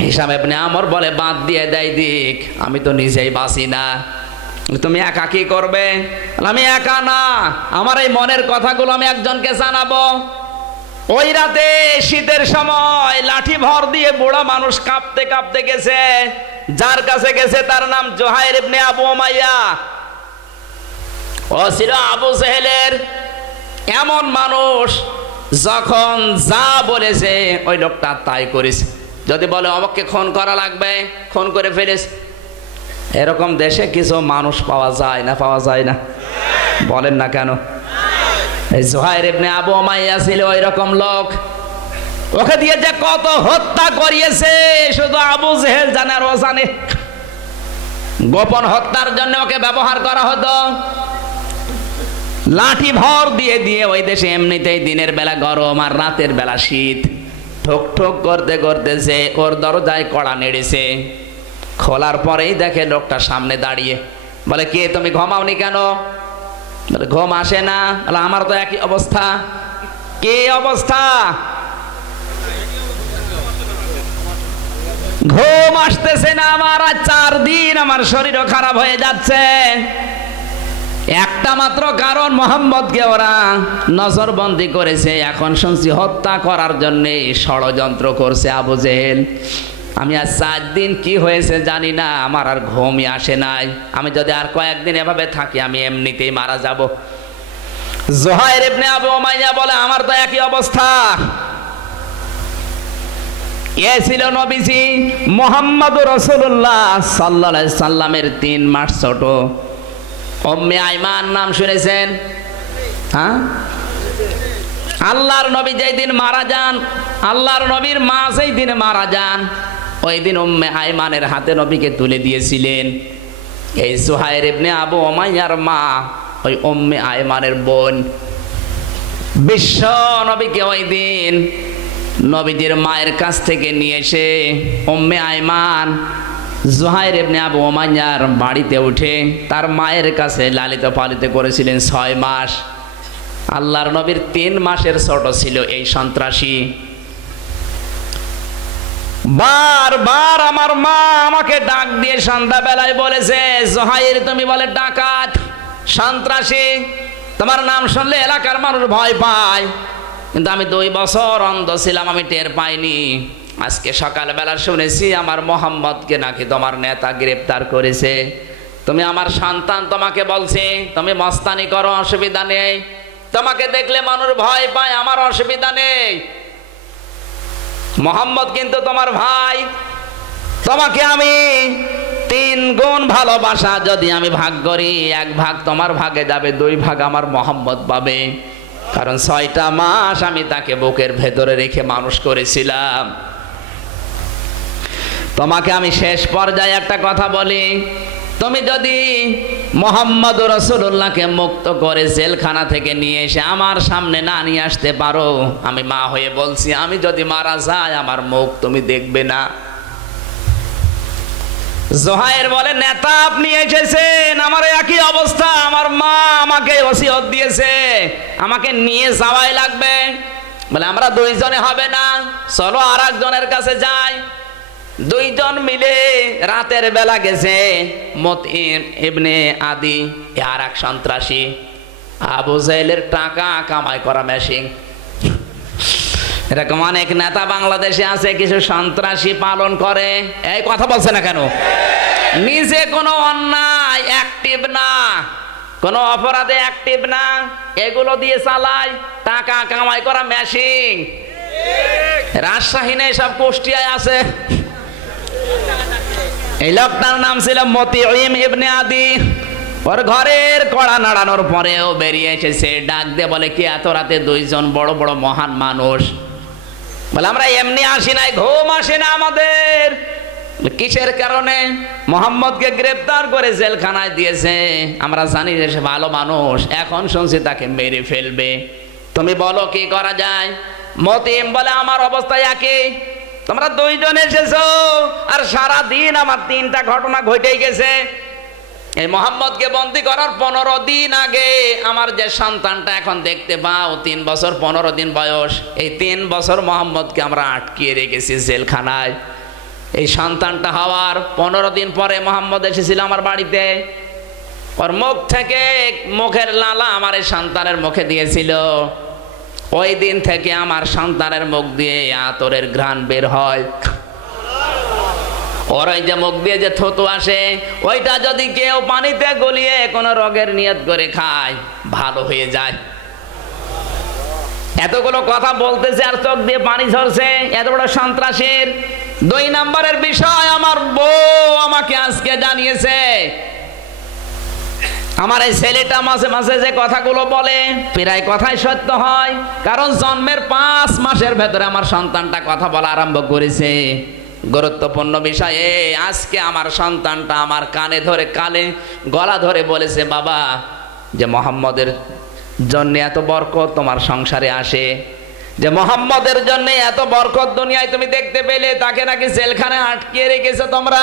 হিশাম ইবনে আমর বলে বাদ দিয়ে দেয় দিক, আমি তো নিজেই বাঁচি না, তুমি একা কি করবে? আমি একা না, আমার এই মনের কথাগুলো আমি একজনকে জানাবো। ওই রাতে শীতের সময় লাঠি ভর দিয়ে বুড়া মানুষ কাঁপতে কাঁপতে গেছে, যার কাছে গেছে তার নাম জুহাইর ইবনে আবু উমাইয়া। ও ছিল আবু জেহেলের এমন মানুষ, যখন যা বলেছে ওই লোকটা তাই করেছে। যদি বলে আমাকে খুন করা লাগবে, খুন করে ফেলেছে। এরকম দেশে কিছু মানুষ পাওয়া যায় না, পাওয়া যায় না, বলেন না কেন? এই জুহাইর ইবনে আবু উমাইয়া ছিল ওই রকম লোক, ওকে দিয়ে যে কত হত্যা করিয়েছে শুধু আবু জেহেল জানে আর ও জানে। গোপন হত্যার জন্য ওকে ব্যবহার করা হতো। লাঠি ভর দিয়ে দিয়ে ওই দেশে এমনিতেই দিনের বেলা গরম আর রাতের বেলা শীত, ঠোক ঠোক করতে করতেছে, ওর দরজায় কড়া নেড়েছে। খোলার পরেই দেখে লোকটা সামনে দাঁড়িয়ে, বলে কে তুমি, ঘুমাওনি কেন? বলে ঘুম আসে না। বলে আমার তো একই অবস্থা। কি অবস্থা? ঘুম আসতেছে না আমার, আর 4 দিন আমার শরীরও খারাপ হয়ে যাচ্ছে। একটা মাত্র কারণ, মোহাম্মদকে ওরা নজরবন্দি করেছে, এখন শুনছি হত্যা করার জন্য ষড়যন্ত্র করছে আবু জেহেল। আমি আর 4 দিন কি হয়েছে জানি না, আমার আর ঘুমই আসে নাই। আমি যদি আর কয়েকদিন এভাবে থাকি আমি এমনিতেই মারা যাব। জুহাইর ইবনে আবু উমাইয়া বলে আমার তো একই অবস্থা। এ ছিল নবীজি মুহাম্মদুর রাসূলুল্লাহ সাল্লাল্লাহু আলাইহি সাল্লামের 3 মাস ছোট উম্মে আইমান, নাম শুনেছেন? হ্যাঁ, আল্লাহর নবী যেই দিন মারা যান, আল্লাহর নবীর মা যেই দিন মারা যান, ওই দিন উম্মে আইমানের হাতে নবীকে তুলে দিয়েছিলেন। এই জুহাইর ইবনে আবু উমাইয়ার মা ওই উম্মে আইমানের বোন। বিশ্ব নবীকে ওই দিন নবীজির মায়ের কাছ থেকে নিয়ে এসে উম্মে আইমান জুহাইর ইবনে আবু উমাইয়ার বাড়িতে উঠে তার মায়ের কাছে লালিত পালিত করেছিলেন 6 মাস। আল্লাহর নবীর 3 মাসের ছোট ছিল এই সন্ত্রাসী। বারবার আমার মা আমাকে ডাক দিয়ে সন্ধ্যাবেলায় বলেছে, জুহাইর তুমি বলে ডাকাত, সন্ত্রাসী, তোমার নাম শুনলে এলাকার মানুষ ভয় পায়। কিন্তু আমি 2 বছর অন্ধ ছিলাম, আমি টের পাইনি। আজকে সকালবেলা শুনেছি আমার মোহাম্মদকে নাকি তোমার নেতা গ্রেফতার করেছে। তুমি আমার সন্তান, তোমাকে বলছে তুমি মস্তানি করো, অসুবিধা নেই, তোমাকে দেখলে মানুষ ভয় পায়, আমার অসুবিধা নেই। মোহাম্মদ কিন্তু তোমার ভাই, তোমাকে আমি 3 গুণ ভালোবাসা যদি আমি ভাগ করি, 1 ভাগ তোমার ভাগে যাবে, 2 ভাগ আমার মোহাম্মদ পাবে। কারণ 6টা মাস আমি তাকে বুকের ভেতরে রেখে মানুষ করেছিলাম। তোমাকে আমি শেষ পর্যায়ে একটা কথা বলি, তুমি যদি মুহাম্মদ রাসূলুল্লাহকে মুক্ত করে জেলখানা থেকে নিয়ে এসে আমার সামনে না নিয়ে আসতে পারো, আমি মা হয়ে বলছি, আমি যদি মারা যাই আমার মুখ তুমি দেখবে না। জুহাইর বলে নেতা আপনি এসেছেন, আমার একই অবস্থা, আমার মা আমাকে ওসিয়ত দিয়েছে আমাকে নিয়ে যাওয়াই লাগবে। বলে আমরা 2 জনে হবে না, চলো আর একজনের কাছে যাই। 2 জন মিলে রাতের বেলা গেছে মতিন ইবনে আদি, আর এক সন্ত্রাসী, আবু জেহেলের টাকা কামাই করা মেশিন। এরকম অনেক নেতা বাংলাদেশে আছে, কিছু সন্ত্রাসী পালন করে। এই কথা বলছে না কেন? নিজে কোনো অন্যায় অ্যাক্টিভ না, কোনো অপরাধে অ্যাক্টিভ না, এগুলো দিয়ে চালায় টাকা কামাই করা মেশিন। রাজশাহী নেই, সব কুষ্টিয়ায় আছে। এই লোকটার নাম ছিল মতিউম ইবনে আদি। ওর ঘরের কড়া নাড়ানোর পরেও বেরিয়ে এসেছে, ডাক দিয়ে বলে কি এত রাতে 2 জন বড় বড় মহান মানুষ। বলে আমরা এমনি আসি নাই, ঘুম আসে না আমাদের। কিসের কারণে? মোহাম্মদকে গ্রেফতার করে জেলখানায় দিয়েছে, আমরা জানি যে সে ভালো মানুষ, এখন শুনছি তাকে মেরে ফেলবে। তুমি বলো কি করা যায়? মতিম বলে আমার অবস্থা একই, তোমরা দুইজন এসেছো, আর সারা দিন আমার তিনটা ঘটনা ঘটেই গেছে। এই মোহাম্মদকে বন্দী করার 15 দিন আগে আমার যে সন্তানটা এখন দেখতে পাও 3 বছর 15 দিন বয়স, এই 3 বছর মোহাম্মদকে আমরা আটকিয়ে রেখেছি জেলখানায়। এই সন্তানটা হওয়ার 15 দিন পরে মোহাম্মদ এসেছিল আমার বাড়িতে। ওর মুখ থেকে মুখের লালা আমার এই সন্তানের মুখে দিয়েছিল। ওই দিন থেকে আমার সন্তানের মুখ দিয়ে আতরের ঘ্রাণ বের হয়। ওর ওই যে মুখ দিয়ে যে থুতু আসে, ওইটা যদি কেউ পানিতে গলিয়ে কোনো রোগের নিয়ত করে খায়, ভালো হয়ে যায়। এতগুলো কথা বলতেছে আর চোখ দিয়ে পানি ঝরছে, এত বড় সন্ত্রাসীর। 2 নম্বরের বিষয়, আমার বউ আমাকে আজকে জানিয়েছে, আমার এই ছেলেটা মাঝে মাঝে যে কথাগুলো বলে প্রায় কথাই সত্য হয়, কারণ জন্মের 5 মাসের ভেতরে আমার সন্তানটা কথা বলা আরম্ভ করেছে। গুরুত্বপূর্ণ বিষয়ে আজকে আমার সন্তানটা আমার কানে ধরে গলা ধরে বলেছে, বাবা, যে মোহাম্মদের জন্য এত বরকত তোমার সংসারে আসে, যে মোহাম্মদের জন্য এত বরকত দুনিয়ায় তুমি দেখতে পেলে, তাকে নাকি জেলখানায় আটকিয়ে রেখেছো তোমরা।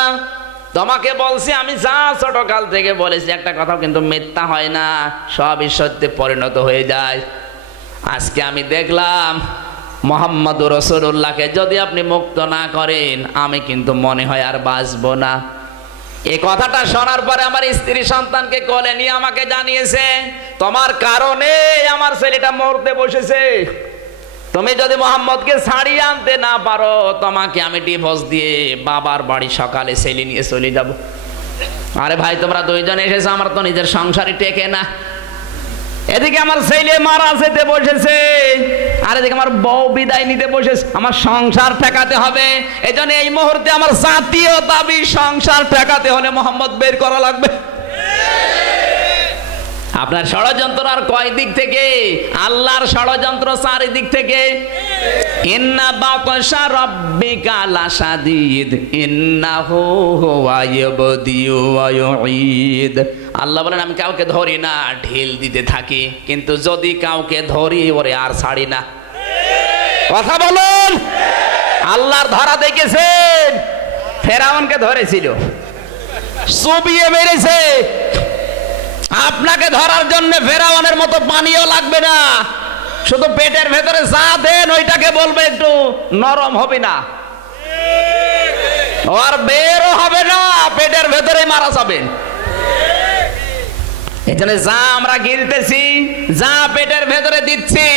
তোমাকে বলছি আমি যা ছোটকাল থেকে বলেছি একটা কথাও কিন্তু মিথ্যা হয় না, সবই সত্যে পরিণত হয়ে যায়। আজকে আমি দেখলাম মুহাম্মদুর রাসূলুল্লাহকে যদি আপনি মুক্ত না করেন, আমি কিন্তু মনে হয় আর বাঁচবো না। এই কথাটা শোনার পরে আমার স্ত্রী সন্তানকে কোলে নিয়ে আমাকে জানিয়েছে, তোমার কারণে আমার ছেলেটা মরতে বসেছে। তুমি যদি মোহাম্মদকে ছাড়িয়ে আনতে না পারো, তোমাকে আমি ডিভোর্স দিয়ে বাবার বাড়ি সকালে ছেলে নিয়ে চলে যাব। আরে ভাই, তোমরা দুইজন এসেছো, আমার তো নিজের সংসারই টেকে না। এদিকে আমার ছেলে মারা যেতে বসেছে, আর এদিকে আমার বউ বিদায় নিতে বসেছে। আমার সংসার ঠেকাতে হবে। এই জন্য এই মুহূর্তে আমার জাতীয় দাবি, সংসার ঠেকাতে হলে মোহাম্মদ বের করা লাগবে। আপনার ষড়যন্ত্র আর কয় দিক থেকে? আল্লাহর ষড়যন্ত্র চারিদিক থেকে। ইন্না বাতশা রাব্বিকা লাশাদীদ ইন্নাহু হুয়া ইয়াবদিউ ওয়া ইউঈদ। আল্লাহ বলেন, আমি কাউকে ধরি না, ঢিল দিতে থাকি, কিন্তু যদি কাউকে ধরি ওরে আর ছাড়ি না। কথা বলুন। আল্লাহর ধরা দেখেছেন? ফেরাউনকে ধরেছিল, চুবিয়ে মেরেছে। আপনাকে ধরার জন্য ফেরাউনের মতো পানিও লাগবে না, শুধু পেটের ভেতরে যা দেন ওইটাকে বলবে একটু নরম হবে না, আর বেরও হবে না, পেটের ভেতরে মারা যাবেন। এই জন্য যা আমরা গিলতেছি, যা পেটের ভেতরে দিচ্ছি,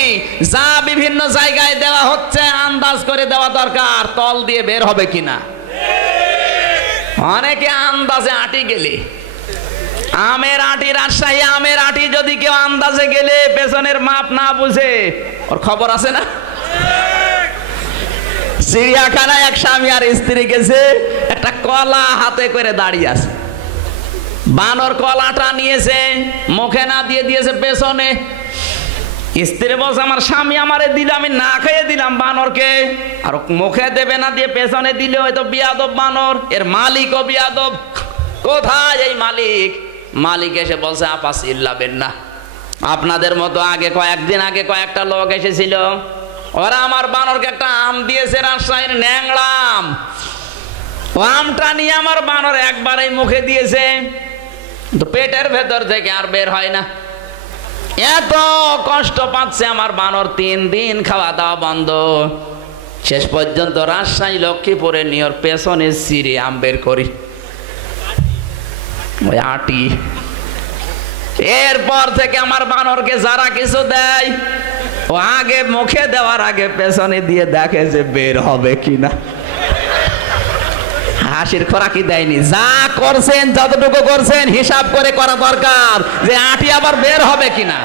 যা বিভিন্ন জায়গায় দেওয়া হচ্ছে, আন্দাজ করে দেওয়া দরকার তল দিয়ে বের হবে কিনা। অনেকে আন্দাজে আটি গেলে, আমের আটি, রাজশাহী আমের আটি যদি কেউ আন্দাজে গেলে পেছনের মাপ না বুঝে, ওর খবর আছে না? চিড়িয়াখানায় এক স্বামী আর স্ত্রী গেছে, একটা কলা হাতে করে দাঁড়িয়ে আছে। বানর কলাটা নিয়েছে, মুখে না দিয়ে দিয়েছে পেছনে। স্ত্রী বলছে, আমার স্বামী আমারে দিলে, আমি না খেয়ে দিলাম বানরকে, আর মুখে দেবে না দিয়ে পেছনে দিলে হয়তো বিয়াদব বানর, এর মালিকও বিয়াদব। কোথায় এই মালিক? মালিক এসে বলছে, আপা চিল্লাবেন না। আপনাদের মতো আগে কয়েকদিন আগে কয়েকটা লোক এসেছিল, ওরা আমার বানরকে একটা আম দিয়েছে, রাজশাহীর ন্যাংড়া আম। ও আমটা নিয়ে আমার বানর একবারেই মুখে দিয়েছে, তো পেটের ভেতর থেকে আর বের হয় না। এত কষ্ট পাচ্ছে আমার বানর, 3 দিন খাওয়া দাওয়া বন্ধ। শেষ পর্যন্ত রাজশাহী লক্ষ্মীপুরে নিয়ে ওর পেছনে সিঁড়ি আম বের করি, ওই আটি। এরপর থেকে আমার বানরকে যারা কিছু দেয়, ও আগে মুখে দেওয়ার আগে পেছনে দিয়ে দেখে যে বের হবে কিনা। হাসির খোরাকি দেয়নি। যা করছেন, যতটুকু করছেন হিসাব করে করা দরকার, যে আটি আবার বের হবে কিনা।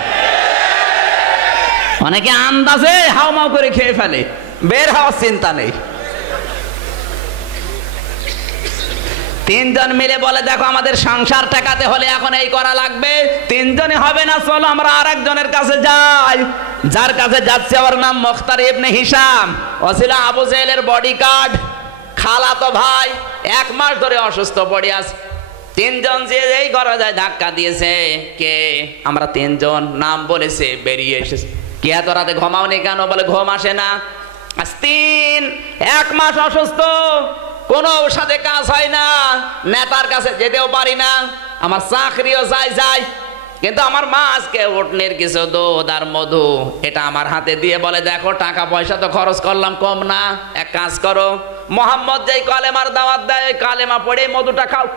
অনেকে আন্দাজে হাউমাউ করে খেয়ে ফেলে, বের হওয়ার চিন্তা নেই। 3 জন মিলে বলে, দেখো আমাদের সংসার ঠেকাতে হলে এখন এই করা লাগবে। 3 জনে হবে না, চলো আমরা আরেকজনের কাছে যাই। যার কাছে যাচ্ছে ওর নাম মুখতার ইবনে হিশাম, ও ছিল আবু জেহেলের বডিগার্ড, খালাতো ভাই। 1 মাস ধরে অসুস্থ পড়ে আছে। 3 জন যে এই ঘরে যায় ধাক্কা দিয়েছে। কে? আমরা 3 জন, নাম বলেছে, বেরিয়ে এসেছে। কে এত রাতে ঘুমাওনি কেন? বলে ঘুম আসে না। আজ 1 মাস অসুস্থ, কোনো ঔষধে কাজ হয় না, নেতার কাছে যেতেও পারি না, আমার চাকরিও যায়। কিন্তু আমার মা আজকে উটনির কিছু দুধ আর মধু এটা আমার হাতে দিয়ে বলে, দেখো টাকা পয়সা তো খরচ করলাম কম না, এক কাজ করো, মোহাম্মদ যেই কালেমার দাওয়াত দেয় ওই কালেমা পড়ে মধুটা খাও।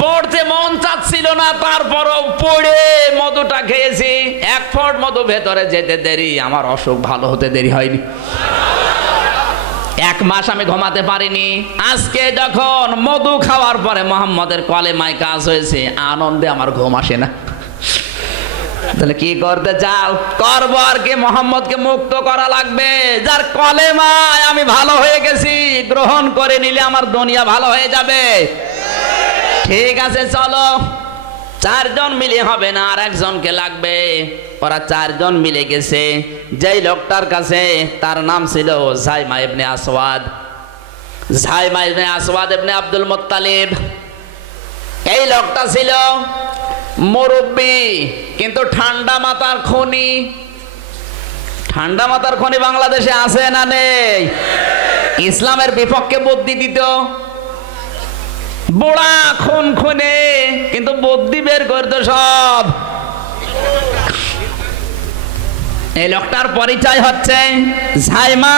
পড়তে মন চাচ্ছিল না, তারপরও পড়ে মধুটা খেয়েছি। 1 ফোঁটা মধু ভেতরে যেতে দেরি, আমার অসুখ ভালো হতে দেরি হয়নি। 1 মাস আমি ঘুমাতে পারিনি। আজকে যখন মধু খাওয়ার পরে মোহাম্মদের কলেমায় কাজ হয়েছে, আনন্দে আমার ঘুম আসে না। তাহলে কি করতে চাও? করবো আর কি, মোহাম্মদকে মুক্ত করা লাগবে। যার কলেমায় আমি ভালো হয়ে গেছি, গ্রহণ করে নিলে আমার দুনিয়া ভালো হয়ে যাবে। ঠিক আছে চলো, 4 জন মিলে হবে না, আর একজনকে লাগবে। ওরা 4 জন মিলে গেছে। যেই লোকটার কাছে, তার নাম ছিল জাইমা ইবনে আসওয়াদ। জাইমা ইবনে আসওয়াদ ইবনে আব্দুল মুত্তালিব। এই লোকটা ছিল মুরব্বী, কিন্তু ঠান্ডা মাথার খনি। ঠান্ডা মাথার খনি বাংলাদেশে আছে না নেই? ইসলামের বিপক্ষে বুদ্ধি দিত, বুড়া খুনে, কিন্তু বুদ্ধি বের করতো সব। এই লোকটার পরিচয় হচ্ছে জাইমা।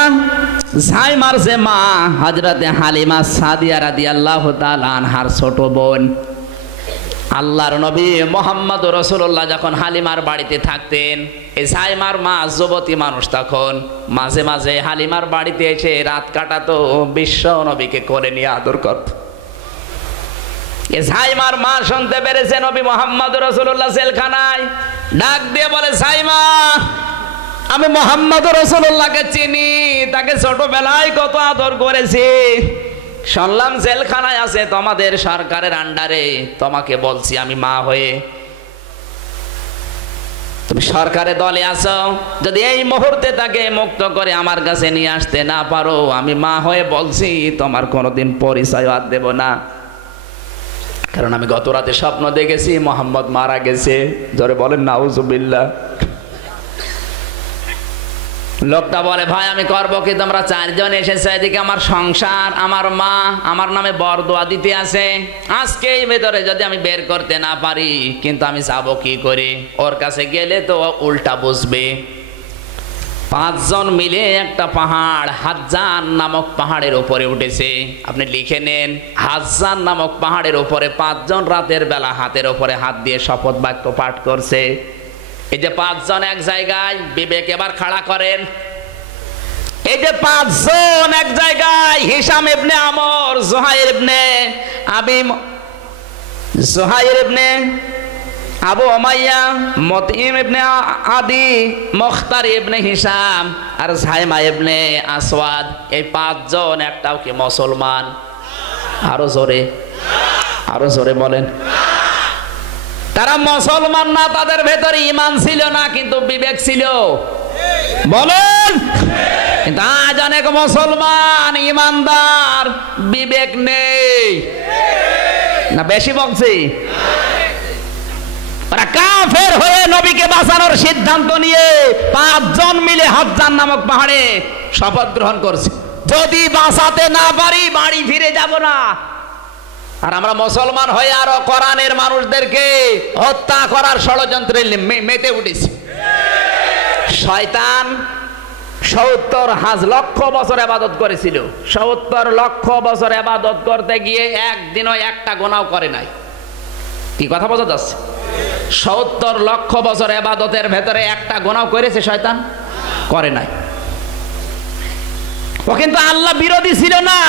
জাইমার যে মা হযরতে হালিমা সাদিয়া রাদিয়াল্লাহু তাআলা আনহার ছোট বোন। আল্লাহর নবী মুহাম্মদ রাসূলুল্লাহ যখন হালিমার বাড়িতে থাকতেন, এই জাইমার মা যুবতী মানুষ, তখন মাঝে মাঝে হালিমার বাড়িতে এসে রাত কাটাতো, বিশ্ব নবীকে কোলে নিয়ে আদর করত। জাইমার মা শুনতে পেরেছে নবী মুহাম্মদ রাসূলুল্লাহ জেলখানায়, ডাক দিয়ে বলে, জাইমা, আমি মুহাম্মদ রাসূলুল্লাহকে চিনি, তাকে ছোটবেলায় কত আদর করেছি। শুনলাম জেলখানায় আছে তোমাদের সরকারের আন্ডারে, তোমাকে বলছি আমি মা হয়ে, তুমি সরকারের দলে আছো, যদি এই মুহূর্তে তাকে মুক্ত করে আমার কাছে নিয়ে আসতে না পারো, আমি মা হয়ে বলছি তোমার কোনোদিন পরিচয় আর দেব না। কারণ আমি গত রাতে স্বপ্ন দেখেছি মোহাম্মদ মারা গেছে। জোরে বলেন নাউজুবিল্লাহ। লোকটা বলে, ভাই আমি করবো কি, তোমরা 4 জন এসেছে, এদিকে আমার সংসার, আমার মা আমার নামে বরদোয়া দিতে আছে, আজকে এই ভেতরে যদি আমি বের করতে না পারি, কিন্তু আমি যাবো কি করে? ওর কাছে গেলে তো উল্টা বুঝবে। 5 জন মিলে একটা পাহাড়, হাজ্জান নামক পাহাড়ের উপরে উঠেছে। আপনি লিখে নেন, হাজ্জান নামক পাহাড়ের উপরে 5 জন রাতের বেলা হাতের উপরে হাত দিয়ে শপথ বাক্য পাঠ করছে। এই যে 5 জন এক জায়গায়, বিবেক এবার খাড়া করেন। এই যে 5 জন এক জায়গায়, হিশাম ইবনে আমর, জুহাইর ইবনে আবু উমাইয়া, মুতঈম ইবনে আদি, মুখতার ইবনে হিশাম আর জাইমা ইবনে আসওয়াদ, এই 5 জন একটাও কি মুসলমান? আরো জোরে বলেন। তারা মুসলমান না, তাদের ভেতরে ঈমান ছিল না, কিন্তু বিবেক ছিল। বলেন, কিন্তু আজ অনেক মুসলমান ঈমানদার, বিবেক নেই না? বেশি বলছি। ওরা কাফের হয়ে নবীকে বাঁচানোর সিদ্ধান্ত নিয়ে 5 জন মিলে হাজ্জান নামক পাহাড়ে শপথ গ্রহণ করছে, যদি বাঁচাতে না পারি বাড়ি ফিরে যাব না। আর আমরা মুসলমান হয়ে আরো কোরআনের মানুষদেরকে হত্যা করার ষড়যন্ত্রে মেতে উঠেছি। শয়তান 70 লক্ষ বছর ইবাদত করেছিল। 70 লক্ষ বছর ইবাদত করতে গিয়ে একদিনও একটা গুনাহ করে নাই। কি কথা বোঝা যাচ্ছে? 70 লক্ষ বছর ইবাদতের ভেতরে একটা গুনাহ করেছে শয়তান? করে নাই। ও কিন্তু আল্লাহ বিরোধী ছিল না,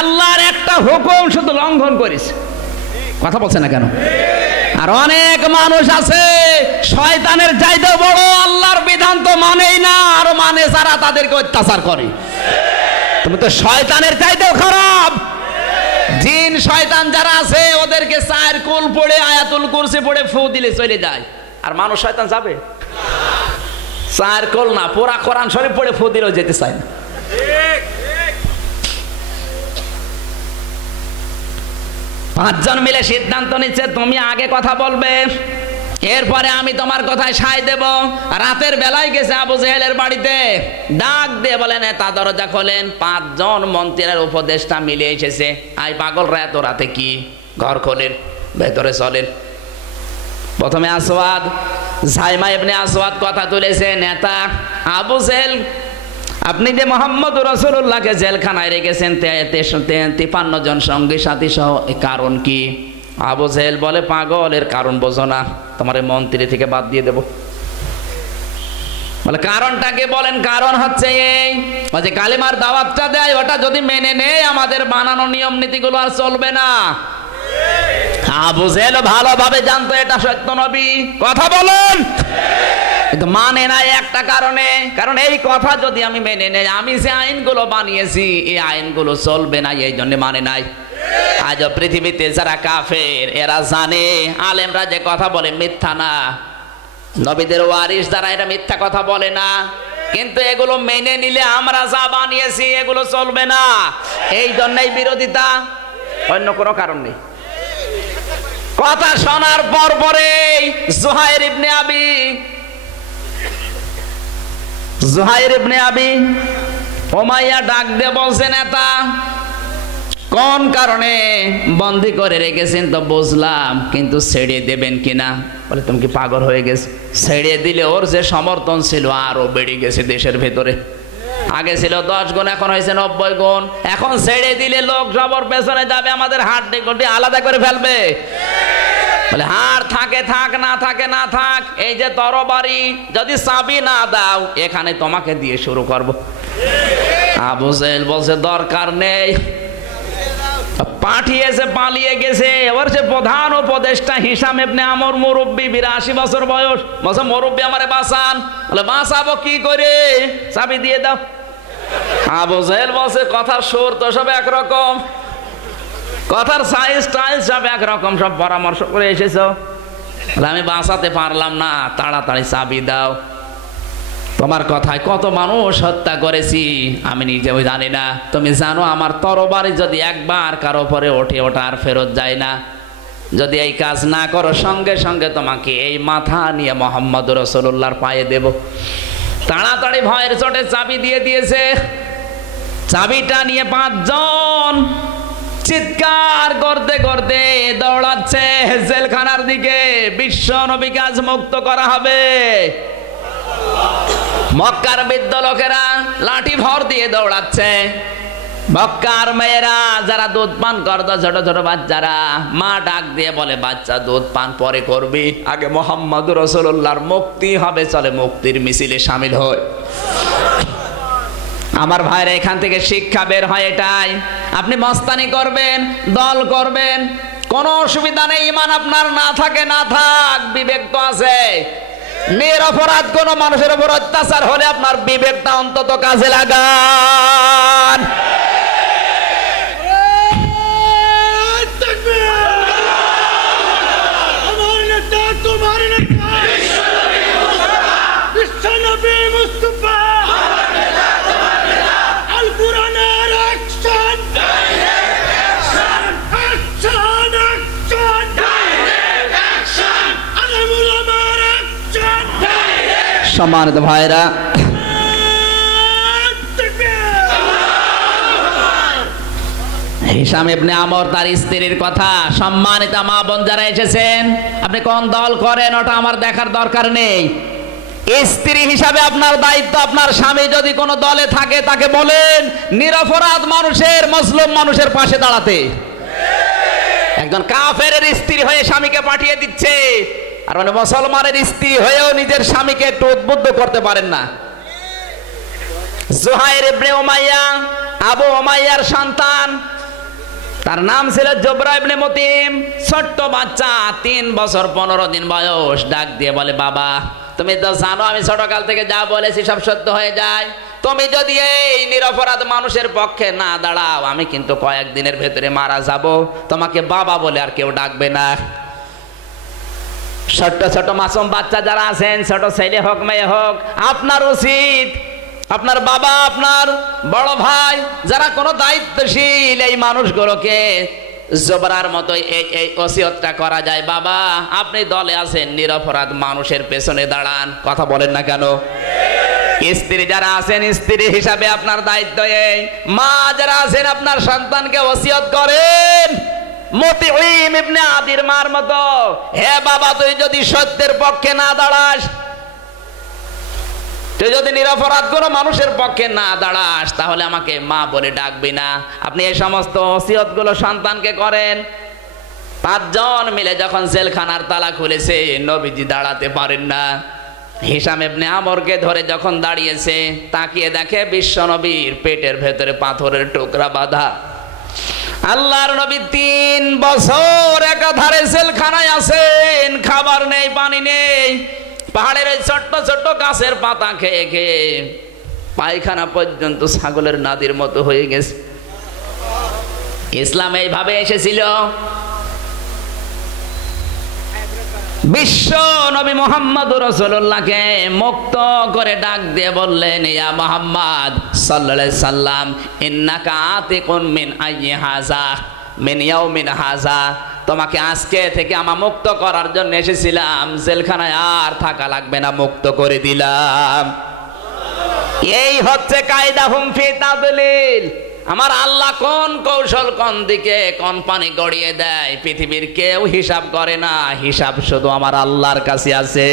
আল্লাহর একটা হুকুম শুধু লঙ্ঘন করেছে। কথা বলছে না কেন? আর অনেক মানুষ আছে শয়তানের চাইতে বড়, আল্লাহর বিধান তো মানেই না, আর মানে যারা তাদেরকে অত্যাচার করে। তুমি তো শয়তানের চাইতেও খারাপ। জিন শয়তান যারা আছে ওদেরকে 4 কুল পড়ে আয়াতুল কুরসি পড়ে ফু দিলে চলে যায়, আর মানুষ শয়তান যাবে? 4 কুল না, পুরা কোরআন শরীফ পড়ে ফু দিলেও যেতে চায় না। ঠিক 5 জন মিলে সিদ্ধান্ত নিচ্ছে তুমি আগে কথা বলবে, এরপরে আমি তোমার কথায় সায় দেব। রাতের বেলায় গেছে আবু জেহেলের বাড়িতে, ডাক দিয়ে বলে নেতা দরজা খোলেন। 5 জন মন্ত্রীর উপদেষ্টা মিলে এসেছে। আই পাগল রাত রাতে কি, ঘর খোলেন, ভেতরে চলেন। প্রথমে আসওয়াদ, জাইমা ইবনে আসওয়াদ কথা তুলেছে, নেতা আবু জেহেল, আপনি যে মোহাম্মদ রাসূলুল্লাহকে জেলখানায় রেখেছেন 53 জন সঙ্গী সাথী সহ, কারণ কি? আবু জেহেল বলে, পাগল, এর কারণ বোঝো না, তোমার মন্ত্রী থেকে বাদ দিয়ে দেব। বলে কারণটাকে বলেন। কারণ হচ্ছে এই, যে কালিমার দাওয়াতটা দেয় ওটা যদি মেনে নেয় আমাদের বানানো নিয়ম নীতিগুলো আর চলবে না। আবু জেহেল ভালোভাবে জানতো এটা সত্য নবী, কথা বলুন, কিন্তু মানে নাই একটা কারণে। কারণ এই কথা যদি আমি মেনে নেই, আমি যে আইনগুলো বানিয়েছি এই আইনগুলো চলবে না, এই জন্য মানে নাই। আজ পৃথিবীতে যারা কাফের এরা জানে আলেমরা যে কথা বলে মিথ্যা না, নবীদের ওয়ারিস যারা এটা মিথ্যা কথা বলে না, কিন্তু এগুলো মেনে নিলে আমরা যা বানিয়েছি এগুলো চলবে না, এই জন্যই বিরোধিতা, অন্য কোনো কারণ নেই। কথা শোনার পর পরে জুহাইর ইবনে আবি উমাইয়া ডাক দিয়ে বলছে, নেতা কোন কারণে বন্দী করে রেখেছেন তো বুঝলাম, কিন্তু ছেড়ে দেবেন কিনা? বলে তুমি কি পাগল হয়ে গেছে? ছেড়ে দিলে ওর যে সমর্থন ছিল আরো বেড়ে গেছে দেশের ভেতরে। আগে ছিল 10 গুণ, এখন হয়েছে 90 গুণ। এখন ছেড়ে দিলে লোক সবর পেছনে যাবে, আমাদের হাড্ডি গুড্ডি আলাদা করে ফেলবে। বলে হাড় থাকে থাক, না থাকে না থাক, এই যে তরবারি যদি চাবি না দাও এখানে তোমাকে দিয়ে শুরু করব। আবু জেহেল বলছে দরকার নেই, পাঠিয়েছে, পালিয়ে গেছে। এবার সে প্রধান উপদেষ্টা হিশাম ইবনে আমর, মুরব্বী, 82 বছর বয়স, বলছে মুরব্বী আমারে বাঁচান। বলে বাঁচাবো কি করে, চাবি দিয়ে দাও। আবু জেহেল বলছে কথার সুর তো সব একরকম, কথার সাইজ স্টাইল সব একরকম, সব পরামর্শ করে এসেছো। আমি বাঁচাতে পারলাম না, তাড়াতাড়ি চাবি দাও। তোমার কথায় কত মানুষ হত্যা করেছি আমি নিজেও জানি না। তুমি জানো আমার তরবারি যদি একবার কারো পরে ওঠে ওটা আর ফেরত যায় না। যদি এই কাজ না করো সঙ্গে সঙ্গে তোমাকে এই মাথা নিয়ে মোহাম্মদ রাসূলুল্লাহর পায়ে দেব। তাড়াতাড়ি ভয়ের চোটে চাবি দিয়ে দিয়েছে। চাবিটা নিয়ে 5 জন চিৎকার করতে করতে দৌড়াচ্ছে জেলখানার দিকে। বিশ্ব নবীকে আজ মুক্ত করা হবে। মক্কার বৃদ্ধ লোকেরা লাঠি ভর দিয়ে দৌড়াচ্ছে। মক্কার মেয়েরা যারা দুধ পান করতো, ছোট ছোট বাচ্চারা, মা ডাক দিয়ে বলে বাচ্চা দুধ পান পরে করবি, আগে মোহাম্মদ রাসূলুল্লাহর মুক্তি হবে, চলে মুক্তির মিছিলে শামিল হয়। আমার ভাইরা এখান থেকে শিক্ষা বের হয় এটাই, আপনি মস্তানি করবেন, দল করবেন, কোনো অসুবিধা নেই। ঈমান আপনার না থাকে না থাক, বিবেক তো আছে। নিরপরাধ কোন মানুষের উপর অত্যাচার হলে আপনার বিবেকটা অন্তত কাজে লাগান। সম্মানিত ভাইরা, হিশাম ইবনে আমর তার স্ত্রীর কথা, সম্মানিত মা বোন যারা এসেছেন, আপনি কোন দল করেন ওটা আমার দেখার দরকার নেই। স্ত্রী হিসাবে আপনার দায়িত্ব, আপনার স্বামী যদি কোনো দলে থাকে তাকে বলেন নিরপরাধ মানুষের, মজলুম মানুষের পাশে দাঁড়াতে। একজন কাফেরের স্ত্রী হয়ে স্বামীকে পাঠিয়ে দিচ্ছে, আর মানে মুসলমানের স্ত্রী হয়েও নিজের স্বামীকে একটু উদ্বুদ্ধ করতে পারেন না। জুহাইর ইবনে উমাইয়া আবু উমাইয়ার সন্তান, তার নাম ছিল জুবরা ইবনে মুতিম। ছোট্ট বাচ্চা, 3 বছর 15 দিন বয়স। ডাক দিয়ে বলে বাবা, তুমি তো জানো আমি ছোটকাল থেকে যা বলেছি সব সত্য হয়ে যায়। তুমি যদি এই নিরপরাধ মানুষের পক্ষে না দাঁড়াও, আমি কিন্তু কয়েকদিনের ভেতরে মারা যাব। তোমাকে বাবা বলে আর কেউ ডাকবে না। ছোট্ট ছোট মাসুম বাচ্চা যারা আছেন, ছোট ছেলে হোক মেয়ে হোক, আপনার উচিত আপনার বাবা, আপনার বড় ভাই, যারা কোনো দায়িত্বশীল, এই মানুষগুলোকে জবরার মতো এই ওসিয়তটা করা যায়, বাবা আপনি দলে আছেন, নিরপরাধ মানুষের পেছনে দাঁড়ান। কথা বলেন না কেন? স্ত্রী যারা আছেন স্ত্রী হিসাবে আপনার দায়িত্ব এই, মা যারা আছেন আপনার সন্তানকে ওসিয়ত করেন মুতিঈম ইবনে আদির মার মতো, হে বাবা তুই যদি সত্যের পক্ষে না দাঁড়াস, তুই যদি নিরপরাধ কোনো মানুষের পক্ষে না দাঁড়াস, তাহলে আমাকে মা বলে ডাকবি না। আপনি এই সমস্ত ওসিয়তগুলো সন্তানকে করেন। 5 জন মিলে যখন জেলখানার তালা খুলেছে, নবীজি দাঁড়াতে পারেন না, হিশাম ইবনে আমরকে ধরে যখন দাঁড়িয়েছে, তাকিয়ে দেখে বিশ্ব নবীর পেটের ভেতরে পাথরের টুকরা বাঁধা। আল্লাহর নবী 3 বছর একাধারে জেলখানায় আছেন, খাবার নেই, পানি নেই, পাহাড়ের ওই ছোট্ট ছোট্ট গাছের পাতা খেয়ে খেয়ে পায়খানা পর্যন্ত ছাগলের নাদির মতো হয়ে গেছে। ইসলাম এইভাবে এসেছিল। বিশ্ব নবী মুহাম্মদুর রাসূলুল্লাহকে মুক্ত করে ডাক দিয়ে বললেন, ইয়া মুহাম্মদ সাল্লাল্লাহু আলাইহি সাল্লাম, ইন্নাকা আতিকুন মিন আইয়ি হাযা মিন ইয়াউমিন হাযা, তোমাকে আজকে থেকে আমার মুক্ত করার জন্য এসেছিলাম, জেলখানায় আর থাকা লাগবে না, মুক্ত করে দিলাম। এই হচ্ছে কায়দা হুম ফি তাদলিল। আমার আল্লাহ কোন কৌশল কোন দিকে কোন পানি গড়িয়ে দেয় পৃথিবীর কেউ হিসাব করে না, হিসাব শুধু আমার আল্লাহর কাছে আছে।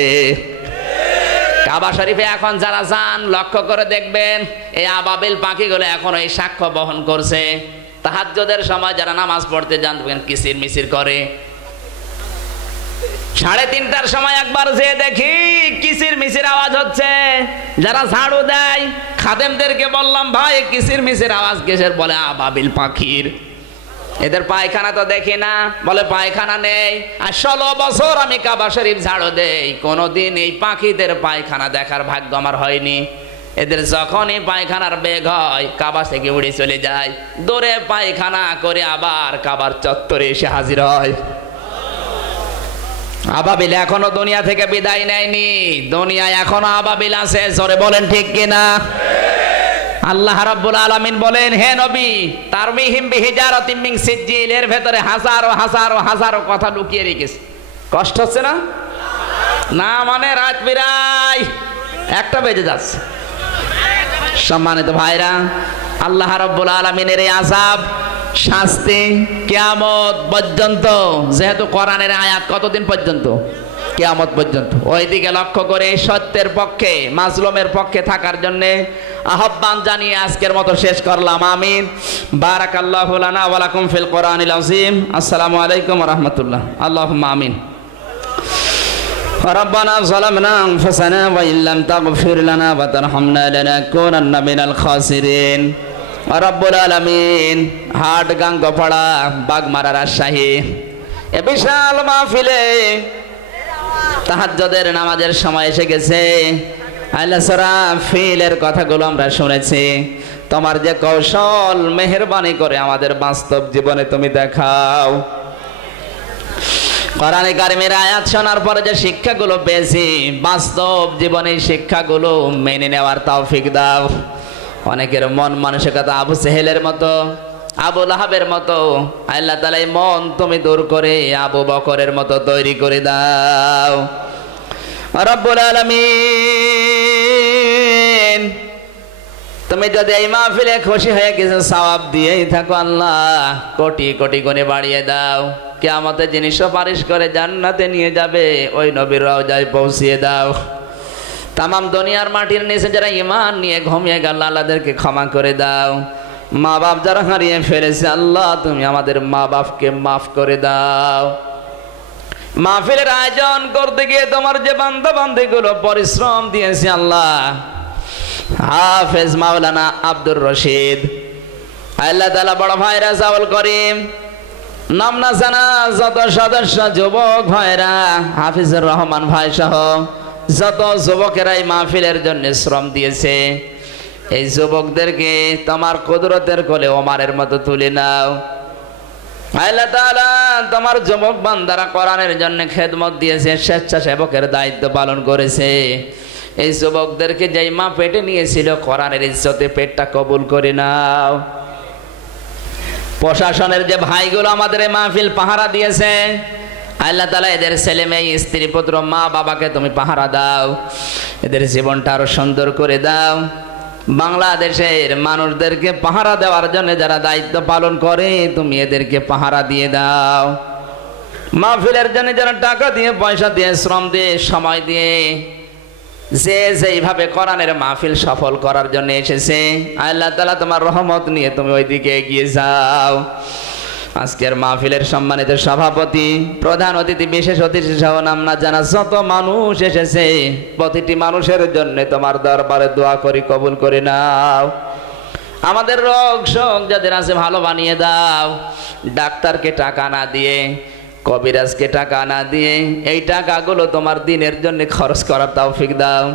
কাবা শরীফে এখন যারা যান লক্ষ্য করে দেখবেন, এই আবাবিল পাখিগুলো এখন এই সাক্ষ্য বহন করছে। তাহাজ্জুদের সময় যারা নামাজ পড়তে যান দেখবেন কিসির মিসির করে। 3:30টার সময় একবার যে দেখি কিসির মিসির আওয়াজ হচ্ছে। যারা ঝাড়ু দেয় খাদেমদেরকে বললাম, ভাই কিসির মিসির আওয়াজ কিসের? বলে আবাবিল পাখির। এদের পায়খানা তো দেখি না, বলে পায়খানা নেই। আর 16 বছর আমি কাবা শরীফ ঝাড়ু দেই, কোনোদিন এই পাখিদের পায়খানা দেখার ভাগ্য আমার হয়নি। এদের যখনই পায়খানার বেগ হয় কাবা থেকে উড়ে চলে যায়, দৌড়ে পায়খানা করে আবার কাবার চত্বরে এসে হাজির হয়। আবাবিল এখনো দুনিয়া থেকে বিদায় নেয়নি, দুনিয়ায় এখনো আবাবিল আছে। জোরে বলেন ঠিক কিনা? আল্লাহ রাব্বুল আলামিন বলেন, হে নবী, তারমিহিম বিহিজারাতিম মিন সিজ্জিল, এর ভেতরে হাজারো হাজারো হাজারো কথা লুকিয়ে রেখেছে। কষ্ট হচ্ছে না? না মানে রাত বিরাই 1টা বেজে যাচ্ছে। সম্মানিত ভাইরা, আল্লাহ রাব্বুল আলামিনের এই আযাব শাস্তি কিয়ামত পর্যন্ত, যেহেতু কোরআনের আয়াত কতদিন পর্যন্ত? কিয়ামত পর্যন্ত। ওইদিকে লক্ষ্য করে সত্যের পক্ষে মাজলুমের পক্ষে থাকার জন্য আহ্বান জানিয়ে আজকের মতো শেষ করলাম। আমিন। বারাকাল্লাহু লানা ওয়া লাকুম ফিল কোরআনিল আযীম। আসসালামু আলাইকুম ওয়া রাহমাতুল্লাহ। আল্লাহুম্মা আমিন। ربنا ظلمنا أنفسنا وإن لم تغفر لنا وترحمنا لنكونن من الخاسرين। রব্বুল আলামিন হাট গাঙ্গপাড়া বাগমারা রাজশাহী এ বিশাল মাহফিলে তাহাজ্জুদের নামাজের সময় এসে গেছে। আল্লাহ সূরা ফিলের কথাগুলো আমরা শুনেছি। তোমার যে কৌশল মেহেরবানি করে আমাদের বাস্তব জীবনে তুমি দেখাও। কোরআনে কারিমের আয়াত শোনার পরে যে শিক্ষাগুলো পেয়েছি, বাস্তব জীবনে শিক্ষাগুলো মেনে নেওয়ার তৌফিক দাও। অনেকের মন মানসিকতা আবু সেহেলের মতো, আবু লাহাবের মতো, আল্লাহ তাআলা এই মন তুমি দূর করে আবু বকরের মতো তৈরি করে দাও। রব্বুল আলামিন, তুমি যদি এই মাহফিলে খুশি হয়ে কিছু সওয়াব দিয়েই থাকো আল্লাহ, কোটি কোটি গুণে বাড়িয়ে দাও। কিয়ামতে যিনি সুপারিশ করে জান্নাতে নিয়ে যাবে, ওই নবীর রওজায় পৌঁছিয়ে দাও। তামাম দুনিয়ার মাটির নিচে যারা ঈমান নিয়ে ঘুমিয়ে গেল, আল্লাহদেরকে ক্ষমা করে দাও। মা বাপ যারা হারিয়ে ফেলেছে, আল্লাহ তুমি আমাদের মা বাপকে মাফ করে দাও। মাহফিলের আয়োজন করতে গিয়ে তোমার যে বান্দা বান্দীগুলো পরিশ্রম দিয়েছে আল্লাহ, হাফেজ মাওলানা আব্দুর রশিদ, আল্লাহ তাআলা বড় ভাই রাজাউল করিম, নাম না জানা যত সদস্য যুবক ভাইরা, হাফিজুর রহমান ভাই সহ যত যুবকেরা এই মাহফিলের জন্য শ্রম দিয়েছে, এই যুবকদেরকে তোমার কুদরতের কোলে ওমরের মতো তুলে নাও। আল্লাহ তাআলা তোমার যুবক বান্দারা কোরআনের জন্য খেদমত দিয়েছে, স্বেচ্ছাসেবকের দায়িত্ব পালন করেছে। এই যুবকদেরকে যেই মা পেটে নিয়েছিল, কোরআনের ইজ্জতে পেটটা কবুল করে নাও। প্রশাসনের যে ভাইগুলো আমাদের এই মাহফিল পাহারা দিয়েছে, আল্লাহ তাআলা এদের ছেলে মেয়ে স্ত্রী পুত্র মা বাবাকে তুমি পাহারা দাও, এদের জীবনটা আরো সুন্দর করে দাও। বাংলাদেশের মানুষদেরকে পাহারা দেওয়ার জন্য যারা দায়িত্ব পালন করে তুমি এদেরকে পাহারা দিয়ে দাও। মাহফিলের জন্য যারা টাকা দিয়ে পয়সা দিয়ে শ্রম দিয়ে সময় দিয়ে যে যেইভাবে কোরআনের মাহফিল সফল করার জন্য এসেছে, আল্লাহ তাআলা তোমার রহমত নিয়ে তুমি ওইদিকে এগিয়ে যাও। আজকের মাহফিলের সম্মানিত সভাপতি, প্রধান অতিথি, বিশেষ অতিথি সহ নাম না জানা যত মানুষ এসেছে, প্রতিটি মানুষের জন্য তোমার দরবারে দোয়া করি কবুল করে নাও। আমাদের রোগ শোক যাদের আছে ভালো বানিয়ে দাও। ডাক্তারকে টাকা না দিয়ে, কবিরাজকে টাকা না দিয়ে এই টাকাগুলো তোমার দিনের জন্য খরচ করার তৌফিক দাও।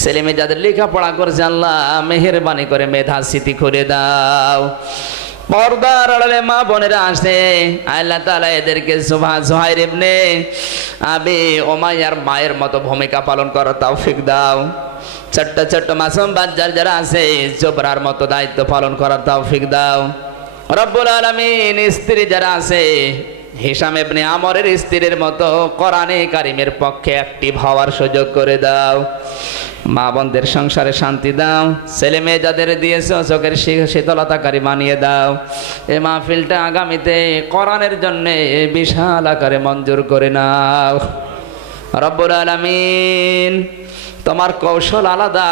ছেলে মেয়ে যাদের লেখাপড়া করছে আল্লাহ মেহেরবানি করে মেধা স্মৃতি করে দাও। পর্দার আড়ালে মা বোনেরা আসে, আল্লাহ তাআলা এদেরকে জুহাইর ইবনে আবি উমাইয়ার মায়ের মতো ভূমিকা পালন করার তৌফিক দাও। ছোট্ট ছোট্ট মাসুম বাচ্চার যারা আছে জোবরার মতো দায়িত্ব পালন করার তৌফিক দাও। রব্বুল আলামিন স্ত্রী যারা আছে হিশাম ইবনে আমরের স্ত্রীর মতো কোরআনে কারিমের পক্ষে অ্যাক্টিভ হওয়ার সুযোগ করে দাও। মা বোনদের সংসারে শান্তি দাও। ছেলে মেয়ে যাদের দিয়েছো চোখের শীতলতাকারী বানিয়ে দাও। এই মাহফিলটা আগামীতে কোরআনের জন্য বিশাল আকারে মঞ্জুর করে নাও। রব্বুল আলামিন তোমার কৌশল আলাদা,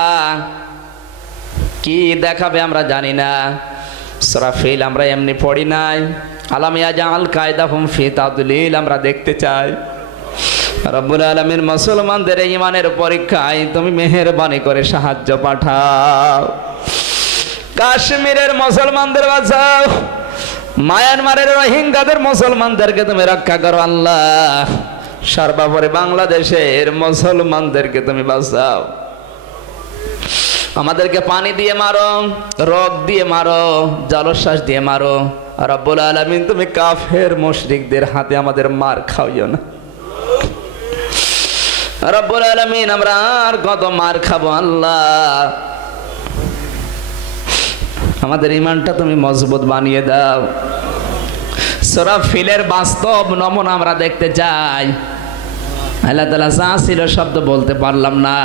কি দেখাবে আমরা জানি না। সূরা ফিল আমরা এমনি পড়ি নাই, আলাম ইয়াজআল কায়দাহুম ফি তাদলিল আমরা দেখতে চাই। রব্বুল আলামিন মুসলমানদের ঈমানের পরীক্ষায় তুমি মেহেরবানি করে সাহায্য পাঠাও। কাশ্মীরের মুসলমানদের বাঁচাও, মায়ানমারের রোহিঙ্গাদের মুসলমানদেরকে তুমি রক্ষা করো আল্লাহ। সর্বোপরি বাংলাদেশের মুসলমানদেরকে তুমি বাঁচাও। আমাদেরকে পানি দিয়ে মারো, রোগ দিয়ে মারো, জলোচ্ছ্বাস দিয়ে মারো। রব্বুল আলামিন তুমি কাফের মুশরিকদের হাতে আমাদের মার খাওয়িও না। রব্বুল আলামিন আমরা আর কত মার খাবো আল্লাহ। আমাদের ঈমানটা তুমি মজবুত বানিয়ে দাও। সূরা ফিলের বাস্তব নমুনা আমরা দেখতে চাই। আল্লাহ তাআলা যা ছিল শব্দ বলতে পারলাম না,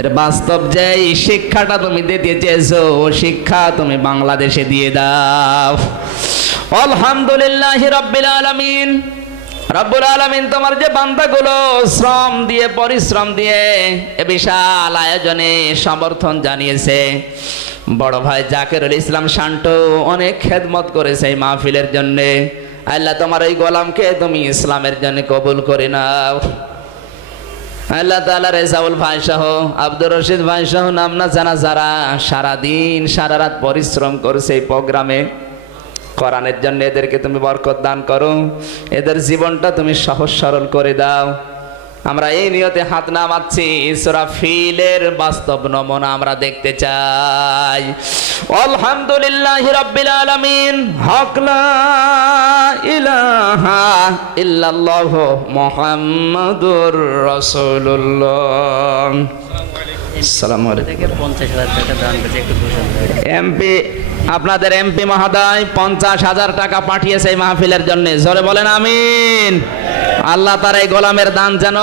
এর বাস্তব যে শিক্ষাটা তুমি দিতে চেয়েছো ও শিক্ষা তুমি বাংলাদেশে দিয়ে দাও। আলহামদুলিল্লাহি রাব্বিল আলামিন। রব্বুল আলামিন তোমার যে বান্দাগুলো শ্রম দিয়ে পরিশ্রম দিয়ে এ বিশাল আয়োজনে সমর্থন জানিয়েছে, বড় ভাই জাকেরুল ইসলাম শান্টু অনেক খেদমত করেছে এই মাহফিলের জন্য। আল্লাহ তোমার এই গোলামকে তুমি ইসলামের জন্য কবুল করে নাও। আল্লাহ তাআলা রেজাউল ভাই সহ আব্দুর রশিদ ভাই সহ নাম না জানা যারা সারাদিন সারা রাত পরিশ্রম করছে এই প্রোগ্রামে, কোরআনের জন্য এদেরকে তুমি বরকত দান করো, এদের জীবনটা তুমি সহজ সরল করে দাও। আমরা এই নিয়তে হাত নামাচ্ছি, সূরা ফিলের বাস্তব নমুনা আমরা দেখতে চাই। আলহামদুলিল্লাহি রাব্বিল আলামিন। হক লা ইলাহা ইল্লাল্লাহু মুহাম্মাদুর রাসূলুল্লাহ। আসসালামু আলাইকুম। 50,000 টাকা দান করেছে, একটু এমপি আপনাদের এমপি মহোদয় 50,000 টাকা পাঠিয়েছে এই মাহফিলের জন্য। জোরে বলেন আমিন। আল্লাহ তার এই গোলামের দান যেন